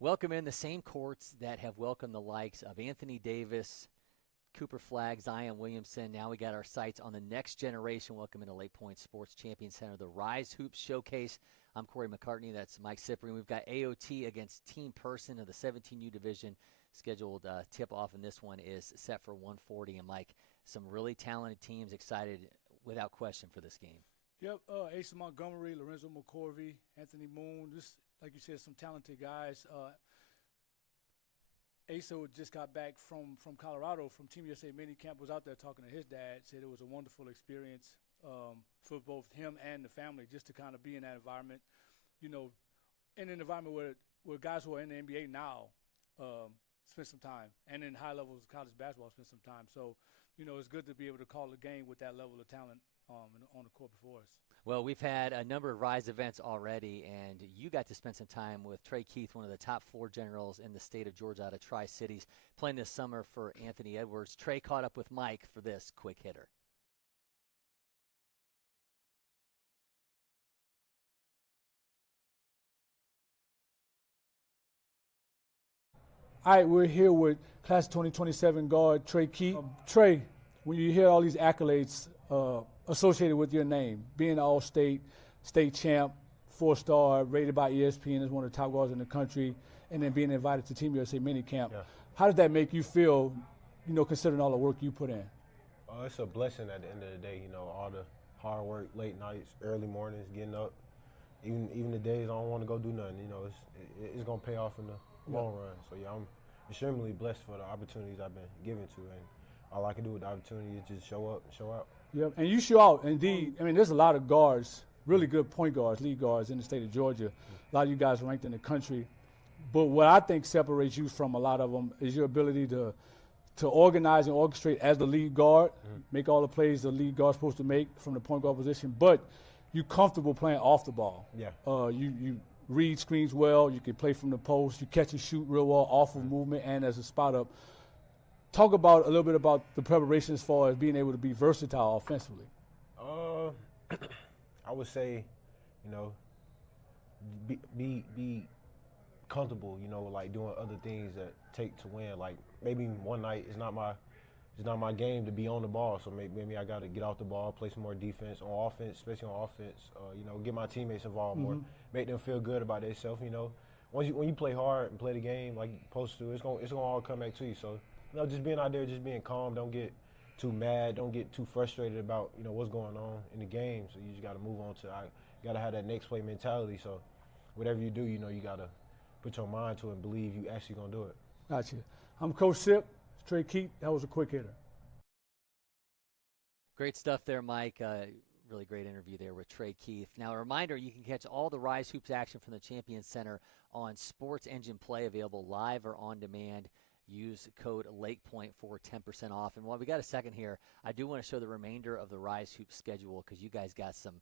Welcome in the same courts that have welcomed the likes of Anthony Davis, Cooper Flagg, Zion Williamson. Now we got our sights on the next generation. Welcome into LakePoint Sports Champion Center, the RYZE Hoops Showcase. I'm Cory McCartney. That's Mike Cyprien. We've got AOT against Team Person of the 17U division. Scheduled tip-off in this one is set for 1:40. And, Mike, some really talented teams excited without question for this game. Yep, Asa Montgomery, Lorenzo McCorvey, Anthony Moon, just like you said, some talented guys. Asa just got back from Colorado, from Team USA minicamp, was out there talking to his dad, said it was a wonderful experience for both him and the family just to kind of be in that environment, you know, in an environment where guys who are in the NBA now spend some time, and in high levels of college basketball spend some time. So, you know, it's good to be able to call a game with that level of talent on the court before us. Well, we've had a number of RYZE events already, and you got to spend some time with Trey Keith, one of the top floor generals in the state of Georgia out of Tri-Cities, playing this summer for Anthony Edwards. Trey caught up with Mike for this quick hitter. All right, we're here with Class 2027 guard Trey Keith. Trey, when you hear all these accolades associated with your name, being All-State, state champ, 4-star, rated by ESPN as one of the top guards in the country, and then being invited to Team USA minicamp, how does that make you feel, you know, considering all the work you put in? It's a blessing at the end of the day, you know, all the hard work, late nights, early mornings, getting up, even the days I don't want to go do nothing, you know, it's going to pay off in the long run. So, yeah, I'm extremely blessed for the opportunities I've been given to, and all I can do with the opportunity is just show up and show out. Yep, and you show out, indeed. I mean, there's a lot of guards, really good point guards, lead guards in the state of Georgia. A lot of you guys ranked in the country. But what I think separates you from a lot of them is your ability to organize and orchestrate as the lead guard, make all the plays the lead guard's supposed to make from the point guard position, but you're comfortable playing off the ball. Yeah. You read screens well, you can play from the post, you catch and shoot real well off of movement and as a spot up. Talk about a little bit about the preparation as far as being able to be versatile offensively. I would say, you know, be comfortable, you know, like doing other things that take to win. Like maybe one night it's not my game to be on the ball, so maybe I got to get off the ball, play some more defense on offense, especially on offense. You know, get my teammates involved more, make them feel good about themselves. You know, when you play hard and play the game like you're supposed to, it's gonna all come back to you. So, you know, just being out there, just being calm, don't get too mad, don't get too frustrated about, you know, what's going on in the game. So you just got to move on to, you got to have that next play mentality. So whatever you do, you know, you got to put your mind to it and believe you actually going to do it. Gotcha. I'm Coach Sip, Trey Keith. That was a quick hitter. Great stuff there, Mike. Really great interview there with Trey Keith. Now, a reminder, you can catch all the RYZE Hoops action from the Champion Center on Sports Engine Play, available live or on demand. Use code LakePoint for 10% off. And while we got a second here, I do want to show the remainder of the RYZE Hoops schedule because you guys got some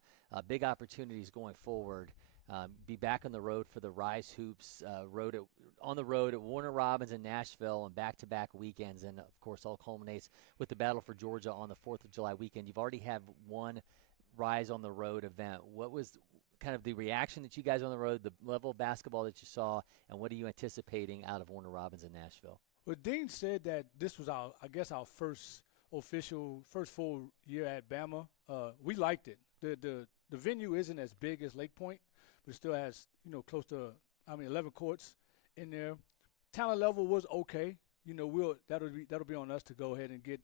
big opportunities going forward. Be back on the road for the RYZE Hoops, on the road at Warner Robins in Nashville and back-to-back weekends. And, of course, all culminates with the Battle for Georgia on the 4th of July weekend. You've already had one RYZE on the road event. What was kind of the reaction that you guys on the road, the level of basketball that you saw, and what are you anticipating out of Warner Robins in Nashville? Well, Dean said that this was our first full year at Bama. We liked it. The venue isn't as big as LakePoint, but it still has, you know, close to 11 courts in there. Talent level was okay. You know, that'll be on us to go ahead and get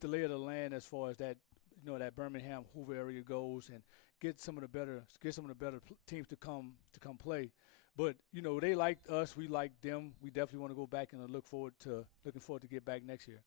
the lay of the land as far as that, you know, that Birmingham Hoover area goes, and get some of the better teams to come play. But, you know, they liked us, we liked them. We definitely want to go back and looking forward to get back next year.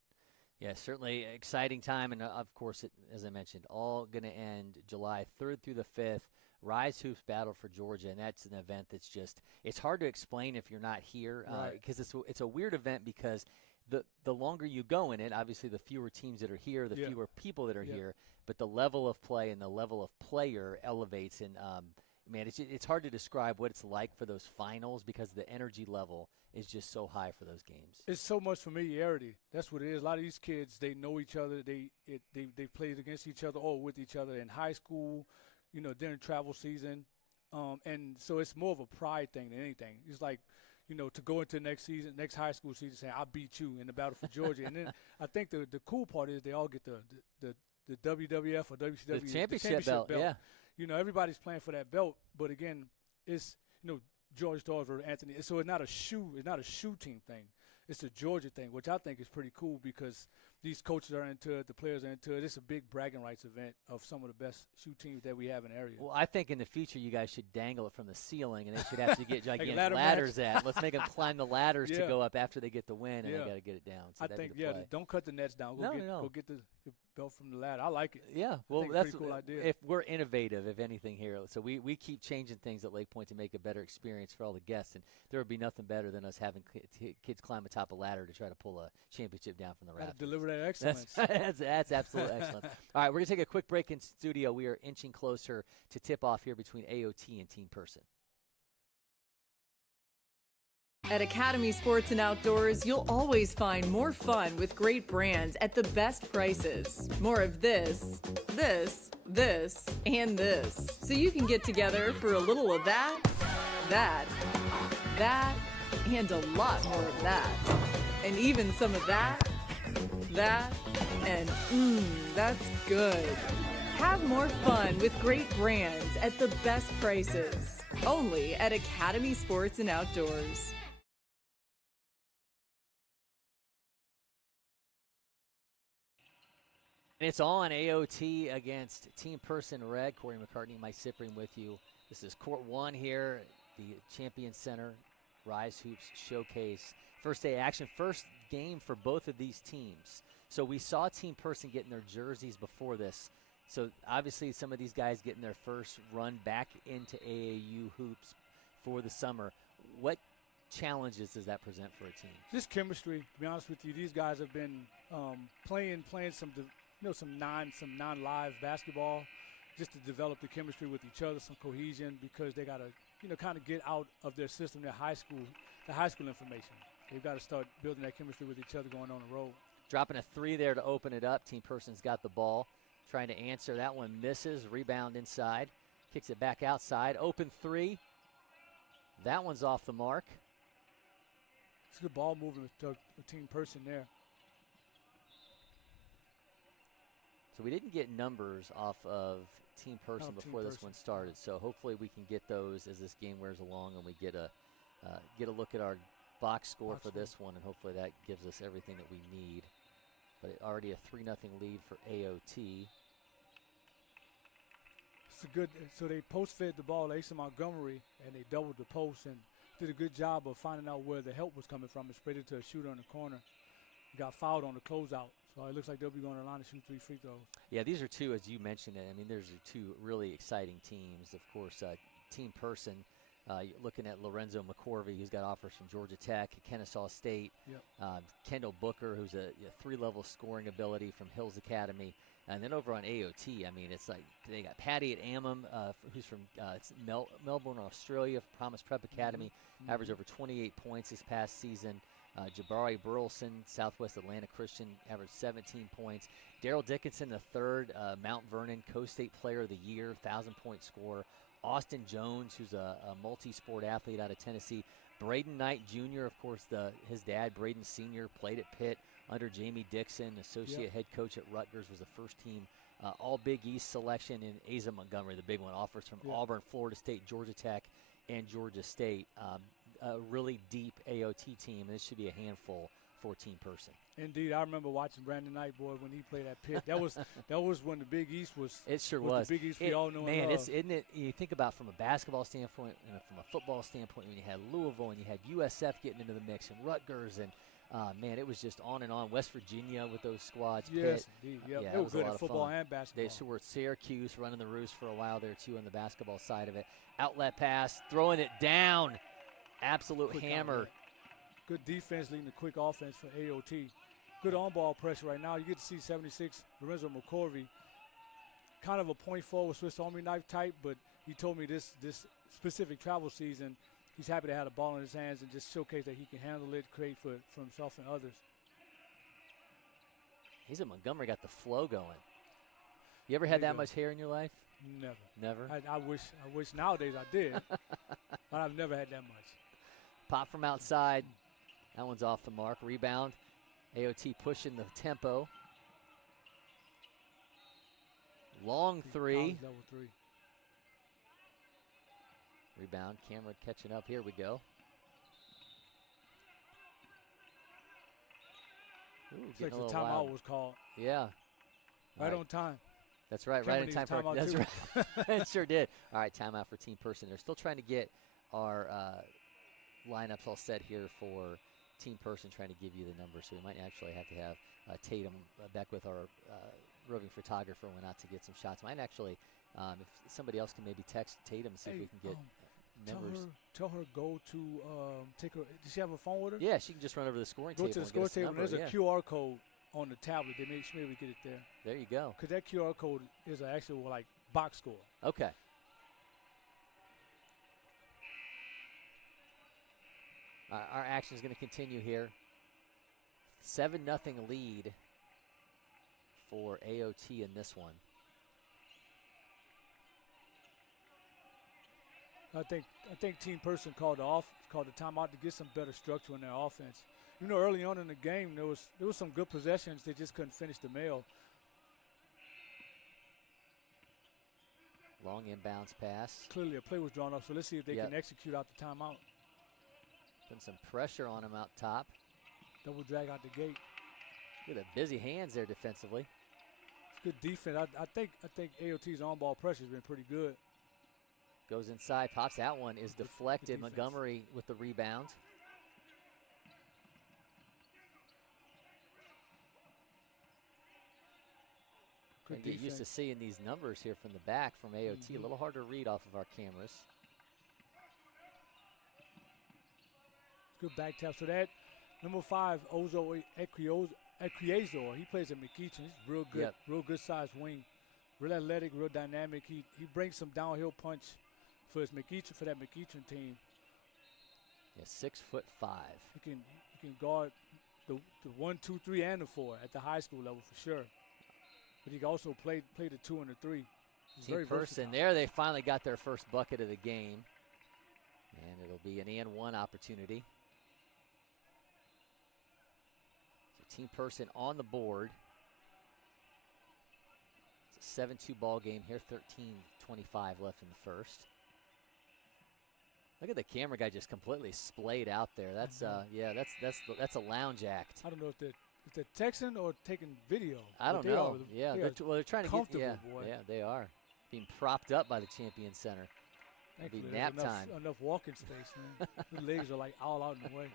Yeah, certainly exciting time, and of course, as I mentioned, all going to end July 3rd through the 5th. RYZE Hoops Battle for Georgia, and that's an event that's just, it's hard to explain if you're not here, because it's a weird event because the longer you go in it, obviously the fewer teams that are here, the fewer people that are here, but the level of play and the level of player elevates, and man, it's hard to describe what it's like for those finals because the energy level is just so high for those games. It's so much familiarity. That's what it is. A lot of these kids, they know each other. They played against each other or with each other in high school, you know, during travel season. And so it's more of a pride thing than anything. It's like, to go into next season, next high school season, saying I beat you in the battle for Georgia. And then I think the cool part is they all get the WWF or WCW the championship belt. Yeah. Everybody's playing for that belt, but again, it's Georgia Stars versus Anthony. So it's not a shoe team thing. It's a Georgia thing, which I think is pretty cool because these coaches are into it, the players are into it. It's a big bragging rights event of some of the best shoe teams that we have in the area. Well, I think in the future you guys should dangle it from the ceiling, and they should actually get gigantic ladder ladders Let's make them climb the ladders to Yeah. go up after they get the win, and they Yeah. got to get it down. So I that'd think, be the play. don't cut the nets down. Go get the belt from the ladder. I like it. Yeah, I well, think it's a that's pretty cool idea. if we're innovative, if anything here. So we keep changing things at LakePoint to make a better experience for all the guests, and there would be nothing better than us having kids climb atop a ladder to try to pull a championship down from the Gotta rafters. deliver that excellence. That's absolute excellence. All right, we're gonna take a quick break in studio. We are inching closer to tip off here between AOT and Team Person. At Academy Sports and Outdoors, you'll always find more fun with great brands at the best prices. More of this, and this. So you can get together for a little of that, and a lot more of that. And even some of that, and that's good. Have more fun with great brands at the best prices. Only at Academy Sports and Outdoors. And it's on AOT against Team Person Red. Cory McCartney, Mike Cyprien with you. This is Court 1 here, the Champion Center, RYZE Hoops Showcase. First day action, first game for both of these teams. So we saw Team Person getting their jerseys before this. So obviously some of these guys getting their first run back into AAU hoops for the summer. What challenges does that present for a team? Just chemistry, to be honest with you. These guys have been playing some non-live basketball just to develop the chemistry with each other, some cohesion, because they got to, kind of get out of their system, the high school information. They've got to start building that chemistry with each other going on the road. Dropping a 3 there to open it up. Team Person's got the ball. Trying to answer. That one misses. Rebound inside. Kicks it back outside. Open 3. That one's off the mark. It's a good ball movement to Team Person there. So we didn't get numbers off of Team Person before this one started. So hopefully we can get those as this game wears along and we get a look at our box score for this one, and hopefully that gives us everything that we need. But already a 3-0 lead for AOT. It's a good. So they post-fed the ball to Asa Montgomery, and they doubled the post and did a good job of finding out where the help was coming from and sprayed it to a shooter in the corner. He got fouled on the closeout. So it looks like they'll be going to the line to shoot 3 free throws. Yeah, these are two, as you mentioned it. I mean, there's 2 really exciting teams. Of course, Team Person, you're looking at Lorenzo McCorvey, who's got offers from Georgia Tech, Kennesaw State. Yep. Kendall Booker, who's a 3-level scoring ability from Hills Academy. And then over on AOT, I mean, it's like they got Patty at Amum, who's from Melbourne, Australia, Promise Prep Academy, averaged over 28 points this past season. Jabari Burleson, Southwest Atlanta Christian, averaged 17 points. Daryl Dickinson, the third, Mount Vernon Co-State Player of the Year, 1,000-point scorer. Austin Jones, who's a multi-sport athlete out of Tennessee. Braden Knight Jr., of course, his dad, Braden Sr., played at Pitt under Jamie Dixon, associate head coach at Rutgers, was the first-team All-Big East selection. And Asa Montgomery, the big one, offers from Auburn, Florida State, Georgia Tech, and Georgia State. A really deep AOT team, and this should be a handful for Team Person. Indeed, I remember watching Brandon Knight, boy, when he played at Pitt. That was when the Big East was. It sure was. The Big East we all know. Man, and love. isn't it? You think about from a basketball standpoint and from a football standpoint, when you had Louisville and you had USF getting into the mix and Rutgers and. Man, it was just on and on. West Virginia with those squads. Yes, Pitt. indeed. Yeah, they were good at at football and basketball. They were at Syracuse running the roost for a while there, too, on the basketball side of it. Outlet pass, throwing it down. Absolute Quick hammer. outlet. Good defense leading to quick offense for AOT. Good on-ball pressure right now. You get to see 76, Lorenzo McCorvey, kind of a point forward Swiss Army knife type, but he told me this specific travel season, he's happy to have the ball in his hands and just showcase that he can handle it, create for himself and others. He's a Montgomery, got the flow going. You ever had that much hair in your life? Never. Never? I wish nowadays I did, but I've never had that much. Pop from outside. That one's off the mark. Rebound. AOT pushing the tempo. Long three. Level 3. Rebound. Cameron catching up. Here we go. Ooh, Like getting a the little timeout wild. was called. Yeah. Right on time. That's right. Cameron Right in time needs a for timeout that's too. right. It sure did. All right, timeout for Team Person. They're still trying to get our lineups all set here for Team Person, trying to give you the numbers. So we might actually have to have Tatum back with our roving photographer went out to get some shots. Might actually, if somebody else can maybe text Tatum and see if we can get numbers. Tell her go to take her. Does she have a phone with her? Yeah, she can just run over to the scoring Go table. to the and score get us the table. number. There's a QR code on the tablet. They may be able to get it there. There you go. Because that QR code is an actual like box score. Okay. Our action is going to continue here. 7-0 lead for AOT in this one. I think Team Person called the timeout to get some better structure in their offense. You know, early on in the game, there was some good possessions. They just couldn't finish the mail. Long inbounds pass. Clearly, a play was drawn up. So let's see if they can execute out the timeout. Putting some pressure on him out top. Double drag out the gate. Look at the busy hands there defensively. It's good defense. I think AOT's on-ball pressure has been pretty good. Goes inside, pops. That one is deflected. Montgomery with the rebound. Good Get used to seeing these numbers here from the back from AOT. A little hard to read off of our cameras. Good back tap. So that number 5, Ozo Equiazor, he plays at McCartney. He's real good, real good sized wing, real athletic, real dynamic. He brings some downhill punch for that McCartney team. Yeah, 6'5". He can guard the 1, 2, 3, and the 4 at the high school level for sure. But he can also play the 2 and the 3. He's Team very Person versatile. there. They finally got their first bucket of the game, and it'll be an and 1 opportunity. So Team Person on the board. It's a 7-2 ball game here. 13:25 left in the first. Look at the camera guy just completely splayed out there. That's that's a lounge act. I don't know if they're texting or taking video. I don't know. Yeah, they're trying to get. Boy. Yeah, they are being propped up by the Champion Center. It'll be nap time. Enough walking space, man. The legs are like all out in the way.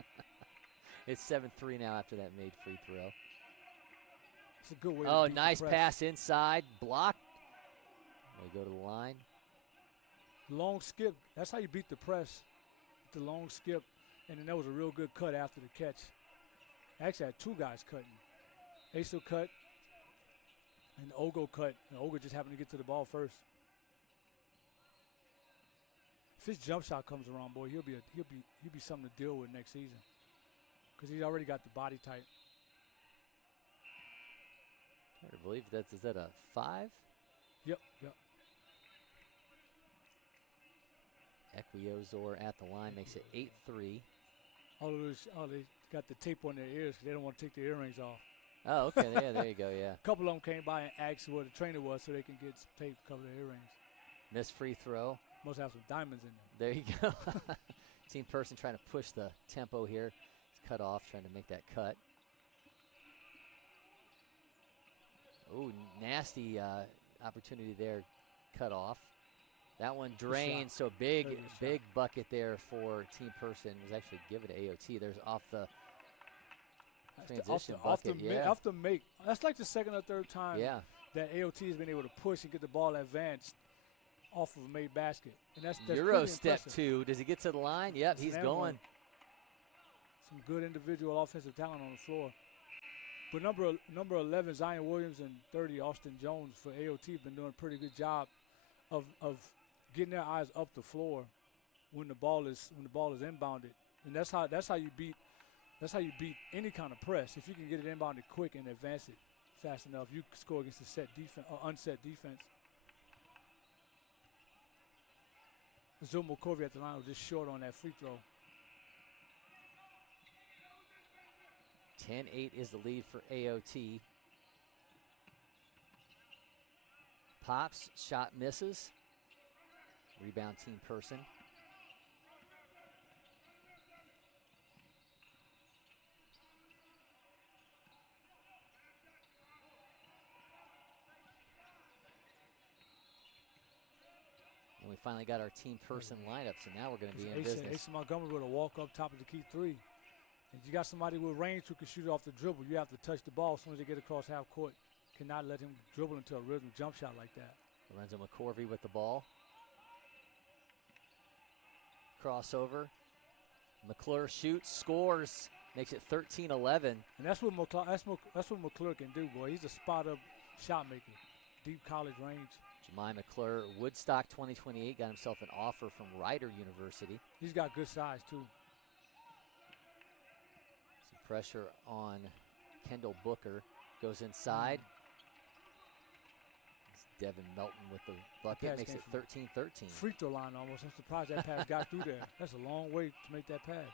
It's 7-3 now after that made free throw. It's a good way. Oh, to beat nice the press. pass inside, blocked. They go to the line. Long skip. That's how you beat the press. The long skip, and then that was a real good cut after the catch. Actually, I had 2 guys cutting. Aso cut and Ogo cut. And Ogo just happened to get to the ball first. If his jump shot comes around, boy, he'll be something to deal with next season. Because he's already got the body type. I believe is that a 5? Yep. Equiozor at the line makes it 8-3. They got the tape on their ears because they don't want to take their earrings off. Oh, okay. Yeah, there you go. Yeah. A couple of them came by and asked where the trainer was so they can get some tape to cover their earrings. Missed free throw. Must have some diamonds in there. There you go. Team Person trying to push the tempo here. It's cut off, trying to make that cut. Ooh, nasty opportunity there, cut off. That one drained, so big bucket there for Team Person. Was actually given to AOT. There's off the transition bucket. Off the make. That's like the second or third time that AOT has been able to push and get the ball advanced off of a made basket. And that's Euro step impressive. 2. Does he get to the line? Yep, he's going. Some good individual offensive talent on the floor. But number 11, Zion Williams, and 30, Austin Jones for AOT have been doing a pretty good job of getting their eyes up the floor when the ball is inbounded. And that's how you beat any kind of press. If you can get it inbounded quick and advance it fast enough, you can score against a set defense or unset defense. Zuma Cory at the line was just short on that free throw. 10-8 is the lead for AOT. Pops, shot misses. Rebound team person. And we finally got our team person lineup, so now we're going to be in business. Ace Montgomery with a walk up top of the key three. And you got somebody with range who can shoot off the dribble. You have to touch the ball as soon as they get across half court. Cannot let him dribble into a rhythm jump shot like that. Lorenzo McCorvey with the ball. Crossover. McClure shoots, scores, makes it 13-11. And that's what McClure can do, boy. He's a spot-up shot maker, deep college range. Jemai McClure, Woodstock 2028, got himself an offer from Rider University. He's got good size, too. Some pressure on Kendall Booker. Goes inside. It's Devin Melton with the bucket. Makes it 13-13. Free throw line almost. I'm surprised that pass got through there. That's a long way to make that pass.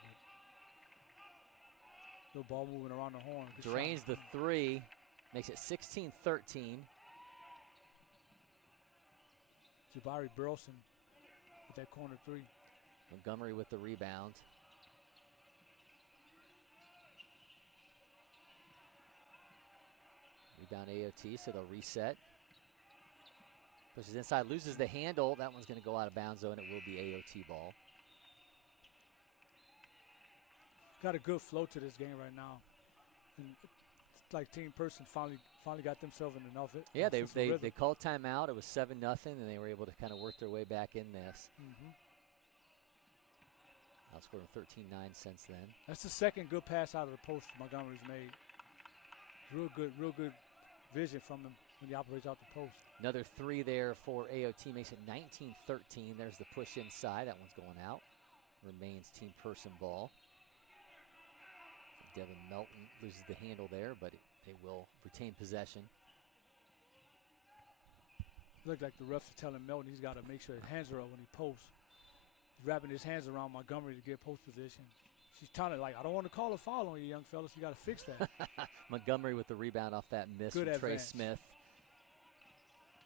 Little ball moving around the horn. Good Drains shot. the three. Makes it 16-13. Jabari Burleson with that corner three. Montgomery with the rebound. Rebound AOT, so they'll reset. Pushes inside, loses the handle. That one's going to go out of bounds, though, and it will be AOT ball. Got a good flow to this game right now. And it's like team person finally got themselves in enough. Yeah, they called timeout. It was 7-0, and they were able to kind of work their way back in this. Outscored 13-9 since then. That's the second good pass out of the post Montgomery's made. Real good vision from him when he operates out the post. Another three there for AOT makes it 19-13. There's the push inside. That one's going out. Remains team person ball. Devin Melton loses the handle there, but they will retain possession. Looked like the refs are telling Melton he's got to make sure his hands are up when he posts. He's wrapping his hands around Montgomery to get post position. She's telling like, I don't want to call a foul on you, young fellas. You got to fix that. Montgomery with the rebound off that miss Good from Trey advance. Smith.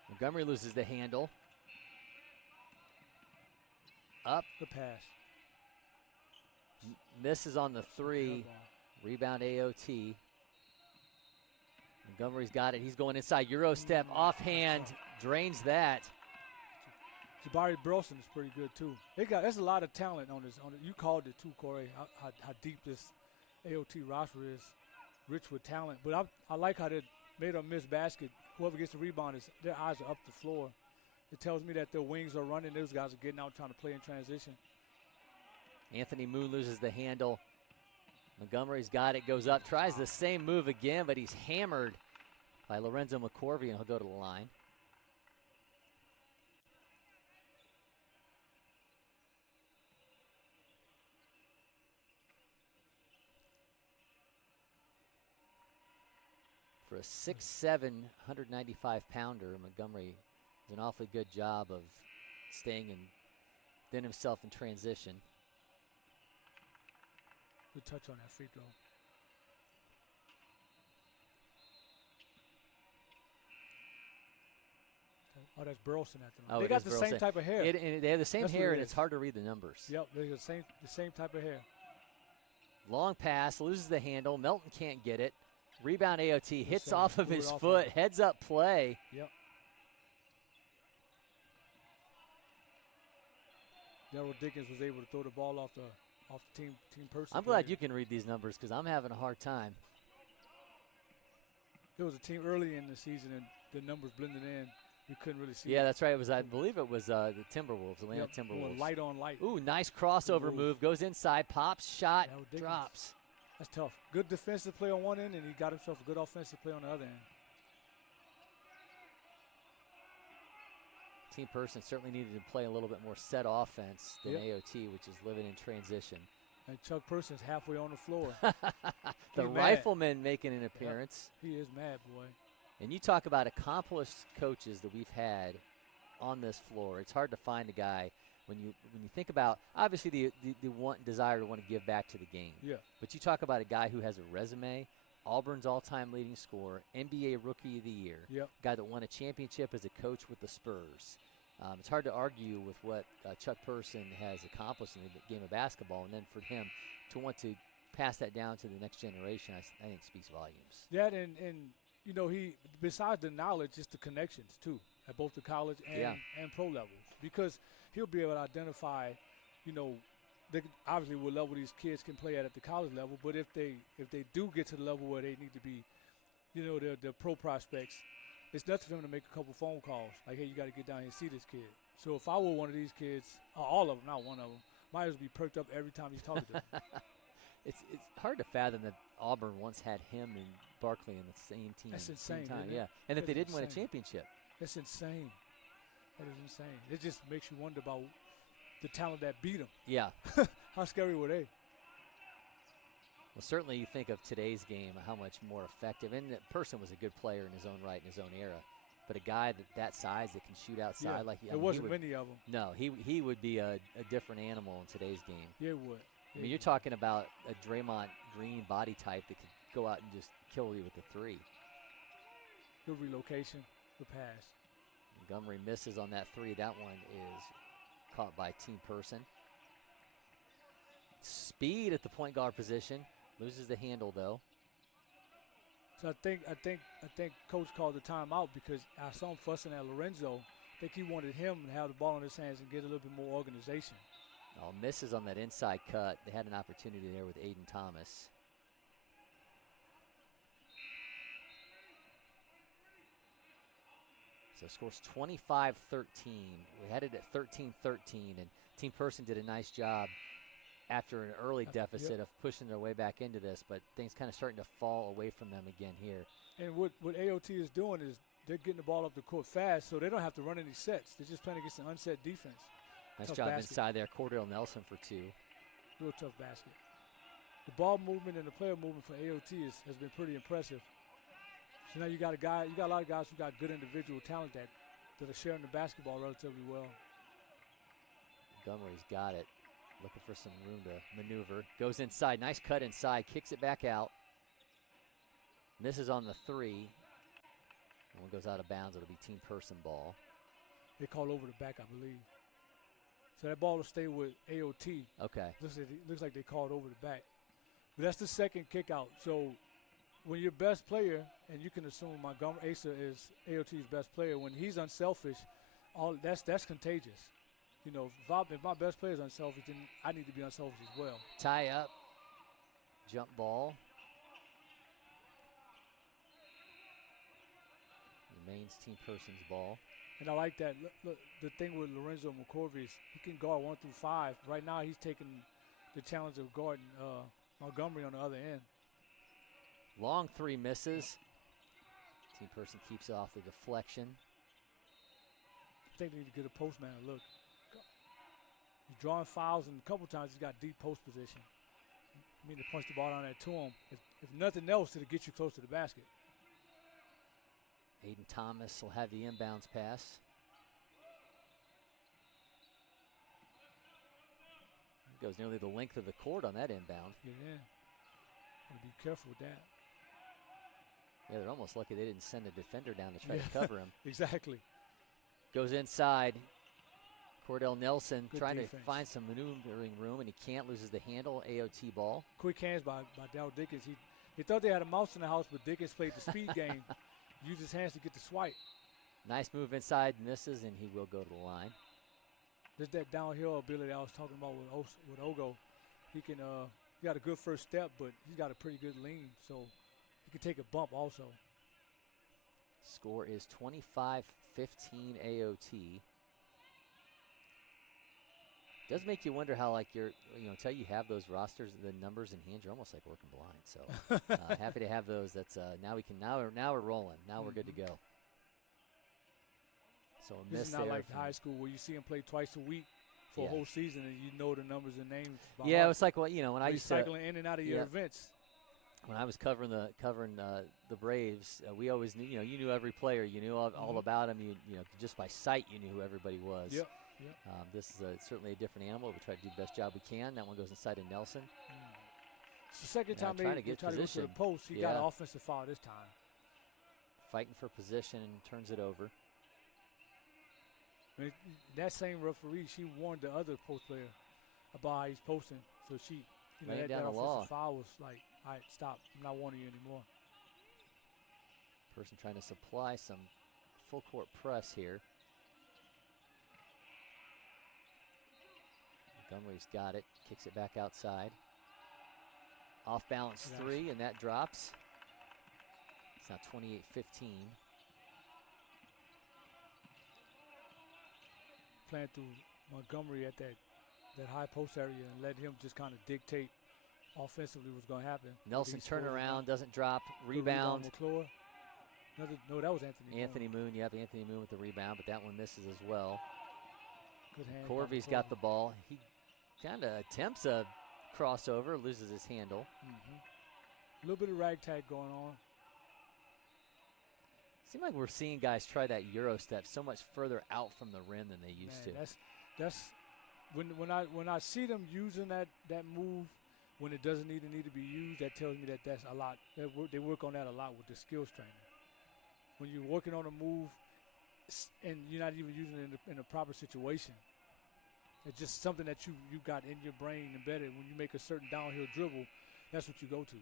Montgomery loses the handle. Up. Good pass. Misses on the three. Rebound AOT. Montgomery's got it. He's going inside. Euro step, offhand, drains that. Jabari Burleson is pretty good too. There's a lot of talent on this. You called it too, Corey. How deep this AOT roster is, rich with talent. But I like how they made a missed basket. Whoever gets the rebound, their eyes are up the floor. It tells me that their wings are running. Those guys are getting out trying to play in transition. Anthony Moon loses the handle. Montgomery's got it, goes up, tries the same move again, but he's hammered by Lorenzo McCorvey, and he'll go to the line. For a 6'7", 195-pounder, Montgomery does an awfully good job of staying within himself in transition. Good touch on that free throw. Oh, that's Burleson at the moment. They got the same type of hair. And they have the same hair, and it's hard to read the numbers. Yep, they got the same type of hair. Long pass, loses the handle. Melton can't get it. Rebound AOT, hits off of his foot, heads up play. Yep. Daryl Dickens was able to throw the ball off the team person. I'm glad you can read these numbers because I'm having a hard time. There was a team early in the season and the numbers blended in. You couldn't really see. Yeah, that's right. I believe it was the Timberwolves, Atlanta Timberwolves. Light on light. Ooh, nice crossover move. Goes inside, pops, shot, drops. That's tough. Good defensive play on one end, and he got himself a good offensive play on the other end. Team person certainly needed to play a little bit more set offense than AOT, which is living in transition. And Chuck Person's halfway on the floor. The Rifleman making an appearance. He is mad, boy. And you talk about accomplished coaches that we've had on this floor. It's hard to find a guy when you think about, obviously the desire to want to give back to the game. Yeah. But you talk about a guy who has a resume, Auburn's all-time leading scorer, NBA Rookie of the Year, Yep. guy that won a championship as a coach with the Spurs. It's hard to argue with what Chuck Person has accomplished in the game of basketball, and then for him to want to pass that down to the next generation, I think speaks volumes. That and you know, he, besides the knowledge, it's the connections too at both the college and pro levels, because he'll be able to identify, you know, obviously what level these kids can play at the college level, but if they do get to the level where they need to be, you know, they're pro prospects, it's nothing for him to make a couple phone calls like, hey, you got to get down here and see this kid. So if I were one of these kids, or all of them, not one of them, might as well be perked up every time he's talking to them. It's hard to fathom that Auburn once had him and Barkley in the same team. That's at the same insane, time, isn't it? yeah, and that they didn't win a insane. championship. That's insane. That is insane. It just makes you wonder about the talent that beat them. Yeah. How scary were they? Well, certainly you think of today's game, how much more effective. And that Person was a good player in his own right, in his own era. But a guy that size that can shoot outside, there wasn't many of them. No, he would be a different animal in today's game. Yeah, it would. I mean, you're talking about a Draymond Green body type that could go out and just kill you with a three. Good relocation, good pass. Montgomery misses on that three. That one is caught by Team Person. Speed at the point guard position. Loses the handle, though. So I think Coach called the timeout because I saw him fussing at Lorenzo. I think he wanted him to have the ball in his hands and get a little bit more organization. Oh, misses on that inside cut. They had an opportunity there with Aiden Thomas. So scores 25-13. We had it at 13-13, and Team Person did a nice job after an early deficit of pushing their way back into this, but things kind of starting to fall away from them again here. And what AOT is doing is they're getting the ball up the court fast, so they don't have to run any sets. They're just playing against an unset defense. Nice Tough job basket. inside there. Cordell Nelson for two. Real tough basket. The ball movement and the player movement for AOT has been pretty impressive. So now you got a lot of guys who got good individual talent that are sharing the basketball relatively well. Montgomery's got it. Looking for some room to maneuver. Goes inside. Nice cut inside. Kicks it back out. Misses on the three. That one goes out of bounds. It'll be Team Person ball. They call over the back, I believe. So that ball will stay with AOT. Okay. Looks like they called over the back. But that's the second kick out. So when your best player, and you can assume Montgomery Asa is AOT's best player, when he's unselfish, that's contagious. You know, if my best player is unselfish, then I need to be unselfish as well. Tie up. Jump ball. Remains Team Person's ball. And I like that. Look, the thing with Lorenzo McCorvey is he can guard 1 through 5. Right now he's taking the challenge of guarding Montgomery on the other end. Long three misses. Team Person keeps off the deflection. I think they need to get a post man a look. He's drawing fouls, and a couple times he's got deep post position. I mean, to punch the ball down there to him. If nothing else, it'll get you close to the basket. Aiden Thomas will have the inbounds pass. Goes nearly the length of the court on that inbound. Yeah. Gotta be careful with that. Yeah, they're almost lucky they didn't send a defender down to try to cover him. Exactly. Goes inside. Cordell Nelson Good trying defense. to find some maneuvering room, and he can't. Loses the handle. AOT ball. Quick hands by Dow Dickens. He thought they had a mouse in the house, but Dickens played the speed game. Used his hands to get the swipe. Nice move inside, misses, and he will go to the line. There's that downhill ability I was talking about with Ogo. He got a good first step, but he's got a pretty good lean, so he can take a bump also. Score is 25-15 AOT. Does make you wonder how, like, until you have those rosters, the numbers in hand, you're almost like working blind. So happy to have those. That's now we're rolling. Now we're good to go. So a This miss is not there like from- high school where you see him play twice a week for a whole season and you know the numbers and names. by Yeah, heart. it's like when I used to, recycling in and out of your events. when I was covering the Braves, we always knew. You knew every player. You knew all about them. You just by sight, you knew who everybody was. Yep. Yep. This is certainly a different animal. We try to do the best job we can. That one goes inside of Nelson. It's the second time trying to they get tried to go to the position. post. He got an offensive foul this time. Fighting for position and turns it over. I mean, that same referee, she warned the other post player about how he's posting. So she, Laying that down the law. offensive foul was like, all right, stop. I'm not warning you anymore. Person trying to supply some full court press here. Montgomery's got it, kicks it back outside. Off balance three, and that drops. It's now 28-15. Playing through Montgomery at that high post area and let him just kind of dictate offensively what's going to happen. Nelson turnaround, doesn't drop, rebound. McClure. No, that was Anthony Moon. Yep, Anthony Moon with the rebound, but that one misses as well. Good hand. Corvy's got the ball. He kind of attempts a crossover, loses his handle. A little bit of ragtag going on. Seems like we're seeing guys try that Euro step so much further out from the rim than they used to. That's when I see them using that move when it doesn't need to be used. That tells me that that's a lot. They work on that a lot with the skills trainer. When you're working on a move and you're not even using it in a proper situation, it's just something that you got in your brain embedded. When you make a certain downhill dribble, that's what you go to.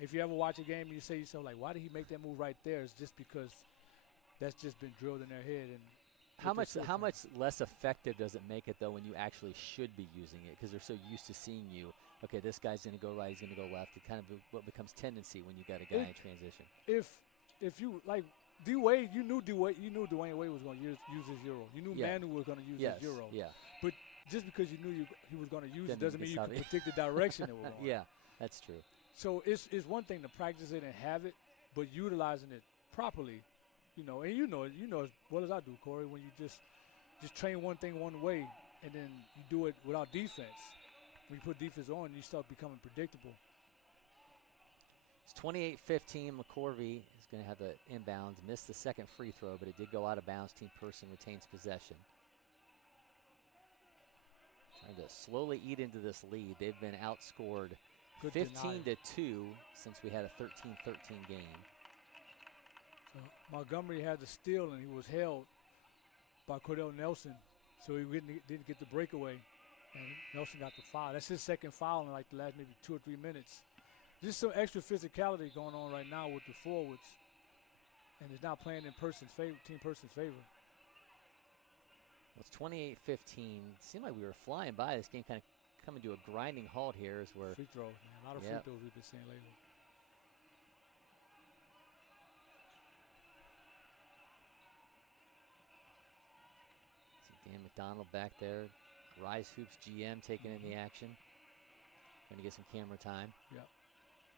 If you ever watch a game and you say to yourself, like, why did he make that move right there? It's just because that's just been drilled in their head. And how much less effective does it make it, though, when you actually should be using it? Because they're so used to seeing you, okay, this guy's going to go right, he's going to go left. It kind of what becomes tendency when you got a guy in transition. If you, like, D-Wade, you knew Dwayne Wade was going to use his Euro. You knew Manu was going to use his Euro. Yeah. But just because you knew he was going to use it doesn't mean you can predict the direction it was going. Yeah, that's true. So it's one thing to practice it and have it, but utilizing it properly, and you know as well as I do, Corey, when you just train one thing one way and then you do it without defense. When you put defense on, you start becoming predictable. It's 28-15. McCorvey is going to have the inbounds. Missed the second free throw, but it did go out of bounds. Team person retains possession. Trying to slowly eat into this lead. They've been outscored 15-2 since we had a 13-13 game. So Montgomery had the steal, and he was held by Cordell Nelson, so he didn't get the breakaway, and Nelson got the foul. That's his second foul in like the last maybe 2 or 3 minutes. Just some extra physicality going on right now with the forwards, and it's not playing in team person's favor. Well, it's 28-15. Seemed like we were flying by this game, kind of coming to a grinding halt here as we're free throws, man. A lot of free throws we've been seeing lately. See Dan McDonald back there. RYZE Hoops GM taking in the action. Trying to get some camera time. Yeah.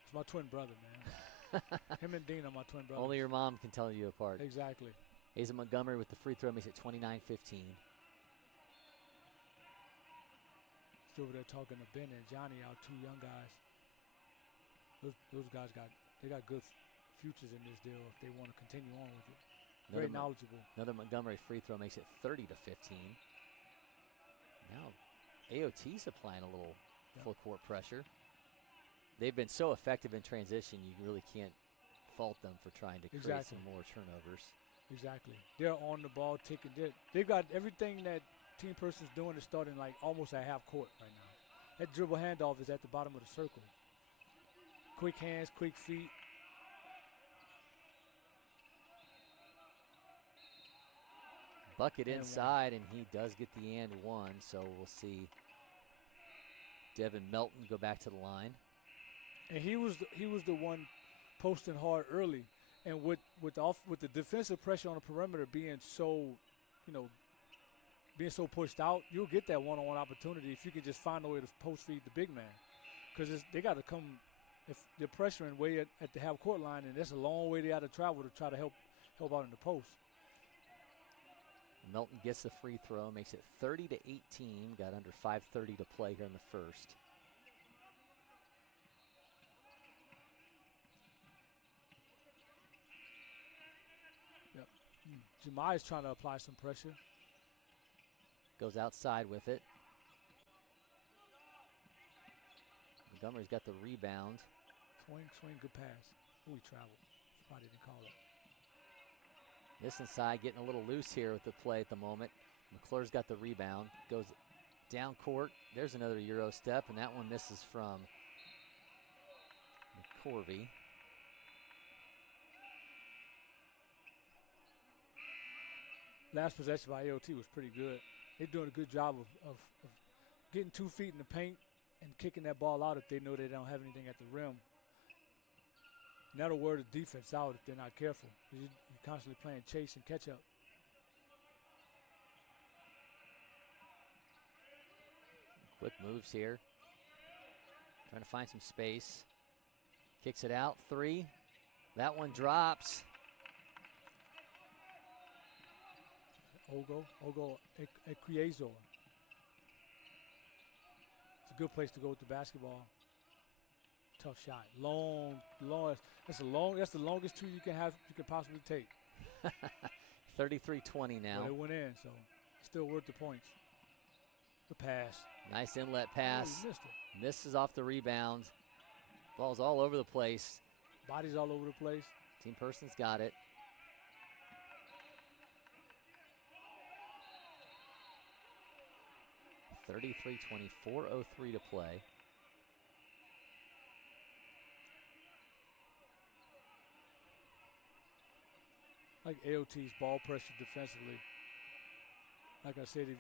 It's my twin brother, man. Him and Dean are my twin brothers. Only your mom can tell you apart. Exactly. Asa Montgomery with the free throw makes it 29-15. Still over there talking to Ben and Johnny, our two young guys. Those guys got good futures in this deal if they want to continue on with it. Very knowledgeable. Another Montgomery free throw makes it 30-15. Now AOT's applying a little full court pressure. They've been so effective in transition, you really can't fault them for trying to create some more turnovers. Exactly. They're on the ball, ticking. They've got everything that team person's doing is starting like almost at half court right now. That dribble handoff is at the bottom of the circle. Quick hands, quick feet. Bucket inside, and he does get the and one, so we'll see Devin Melton go back to the line. And he was the one posting hard early, and with the defensive pressure on the perimeter being so, being so pushed out, you'll get that one-on-one opportunity if you can just find a way to post feed the big man, because they got to come. If they're pressuring way at the half court line, and that's a long way they got to travel to try to help out in the post. Melton gets the free throw, makes it 30-18. Got under 5:30 to play here in the first. Yep. Jemiah's trying to apply some pressure. Goes outside with it. Montgomery's got the rebound. Swing, good pass. Oh, he traveled. Somebody didn't call it. This inside getting a little loose here with the play at the moment. McClure's got the rebound. Goes down court. There's another Euro step, and that one misses from McCorvey. Last possession by AOT was pretty good. They're doing a good job of getting 2 feet in the paint and kicking that ball out if they know they don't have anything at the rim. And that'll wear the defense out if they're not careful. You're constantly playing chase and catch up. Quick moves here. Trying to find some space. Kicks it out, 3. That one drops. Ogo Equiezo. It's a good place to go with the basketball. Tough shot. Long. That's the longest 2 you can possibly take. 33-20 now. But it went in, so still worth the points. The pass. Nice inlet pass. Oh, he missed it. Misses off the rebound. Ball's all over the place. Bodies all over the place. Team person's got it. (33-20), 4:03 to play. Like AOT's ball pressure defensively. Like I said, if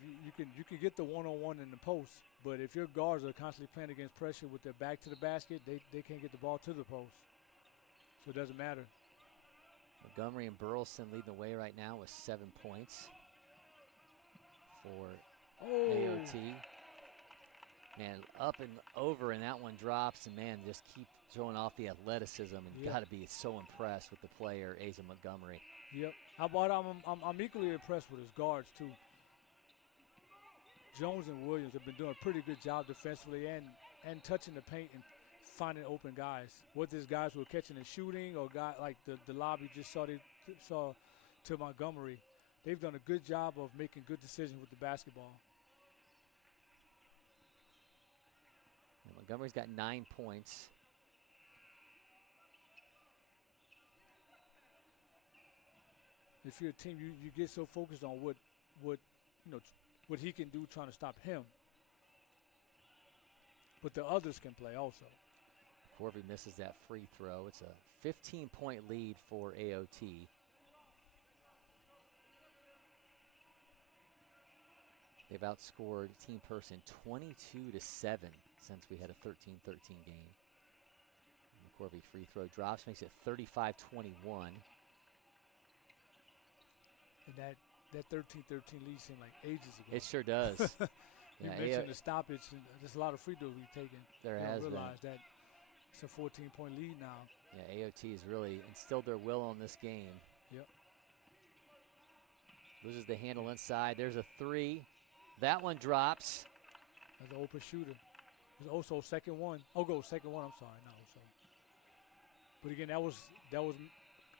you can get the one-on-one in the post, but if your guards are constantly playing against pressure with their back to the basket, they can't get the ball to the post. So it doesn't matter. Montgomery and Burleson leading the way right now with 7 points for AOT. Man, up and over, and that one drops, and man, just keep showing off the athleticism, and got to be so impressed with the player, Asa Montgomery. Yep. How about I'm equally impressed with his guards too. Jones and Williams have been doing a pretty good job defensively and touching the paint and finding open guys. Whether it's guys who are catching and shooting or guy like the lob you just saw to Montgomery, they've done a good job of making good decisions with the basketball. And Montgomery's got 9 points. If you're a team, you get so focused on what he can do trying to stop him. But the others can play also. Corby misses that free throw. It's a 15-point lead for AOT. They've outscored team person 22-7 since we had a 13-13 game. And the Corby free throw drops, makes it 35-21. And that 13-13 lead seemed like ages ago. It sure does. You mentioned the stoppage. And there's a lot of free throws we've taken. There has been. Realize that it's a 14-point lead now. Yeah, AOT has really instilled their will on this game. Yep. Loses the handle inside. There's a 3. That one drops. That's an open shooter. There's also second one. Oh, go second one. I'm sorry. No, so. But again,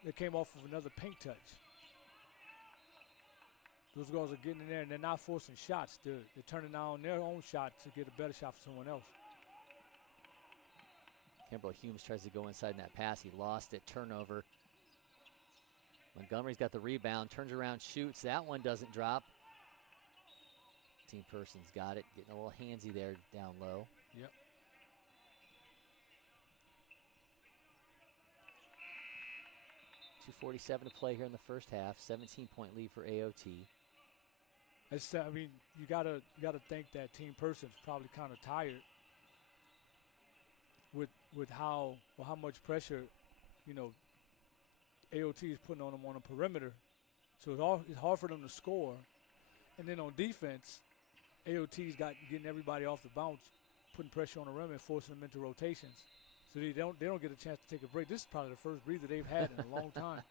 it came off of another paint touch. Those girls are getting in there, and they're not forcing shots. They're turning down their own shot to get a better shot for someone else. Kimberly Humes tries to go inside in that pass. He lost it. Turnover. Montgomery's got the rebound. Turns around, shoots. That one doesn't drop. Team person's got it. Getting a little handsy there down low. Yep. .247 to play here in the first half. 17-point lead for AOT. I mean, you gotta think that team person's probably kind of tired with how much pressure, AOT is putting on them on the perimeter. So it's hard for them to score. And then on defense, AOT's got getting everybody off the bounce, putting pressure on the rim and forcing them into rotations. So they don't get a chance to take a break. This is probably the first breather they've had in a long time.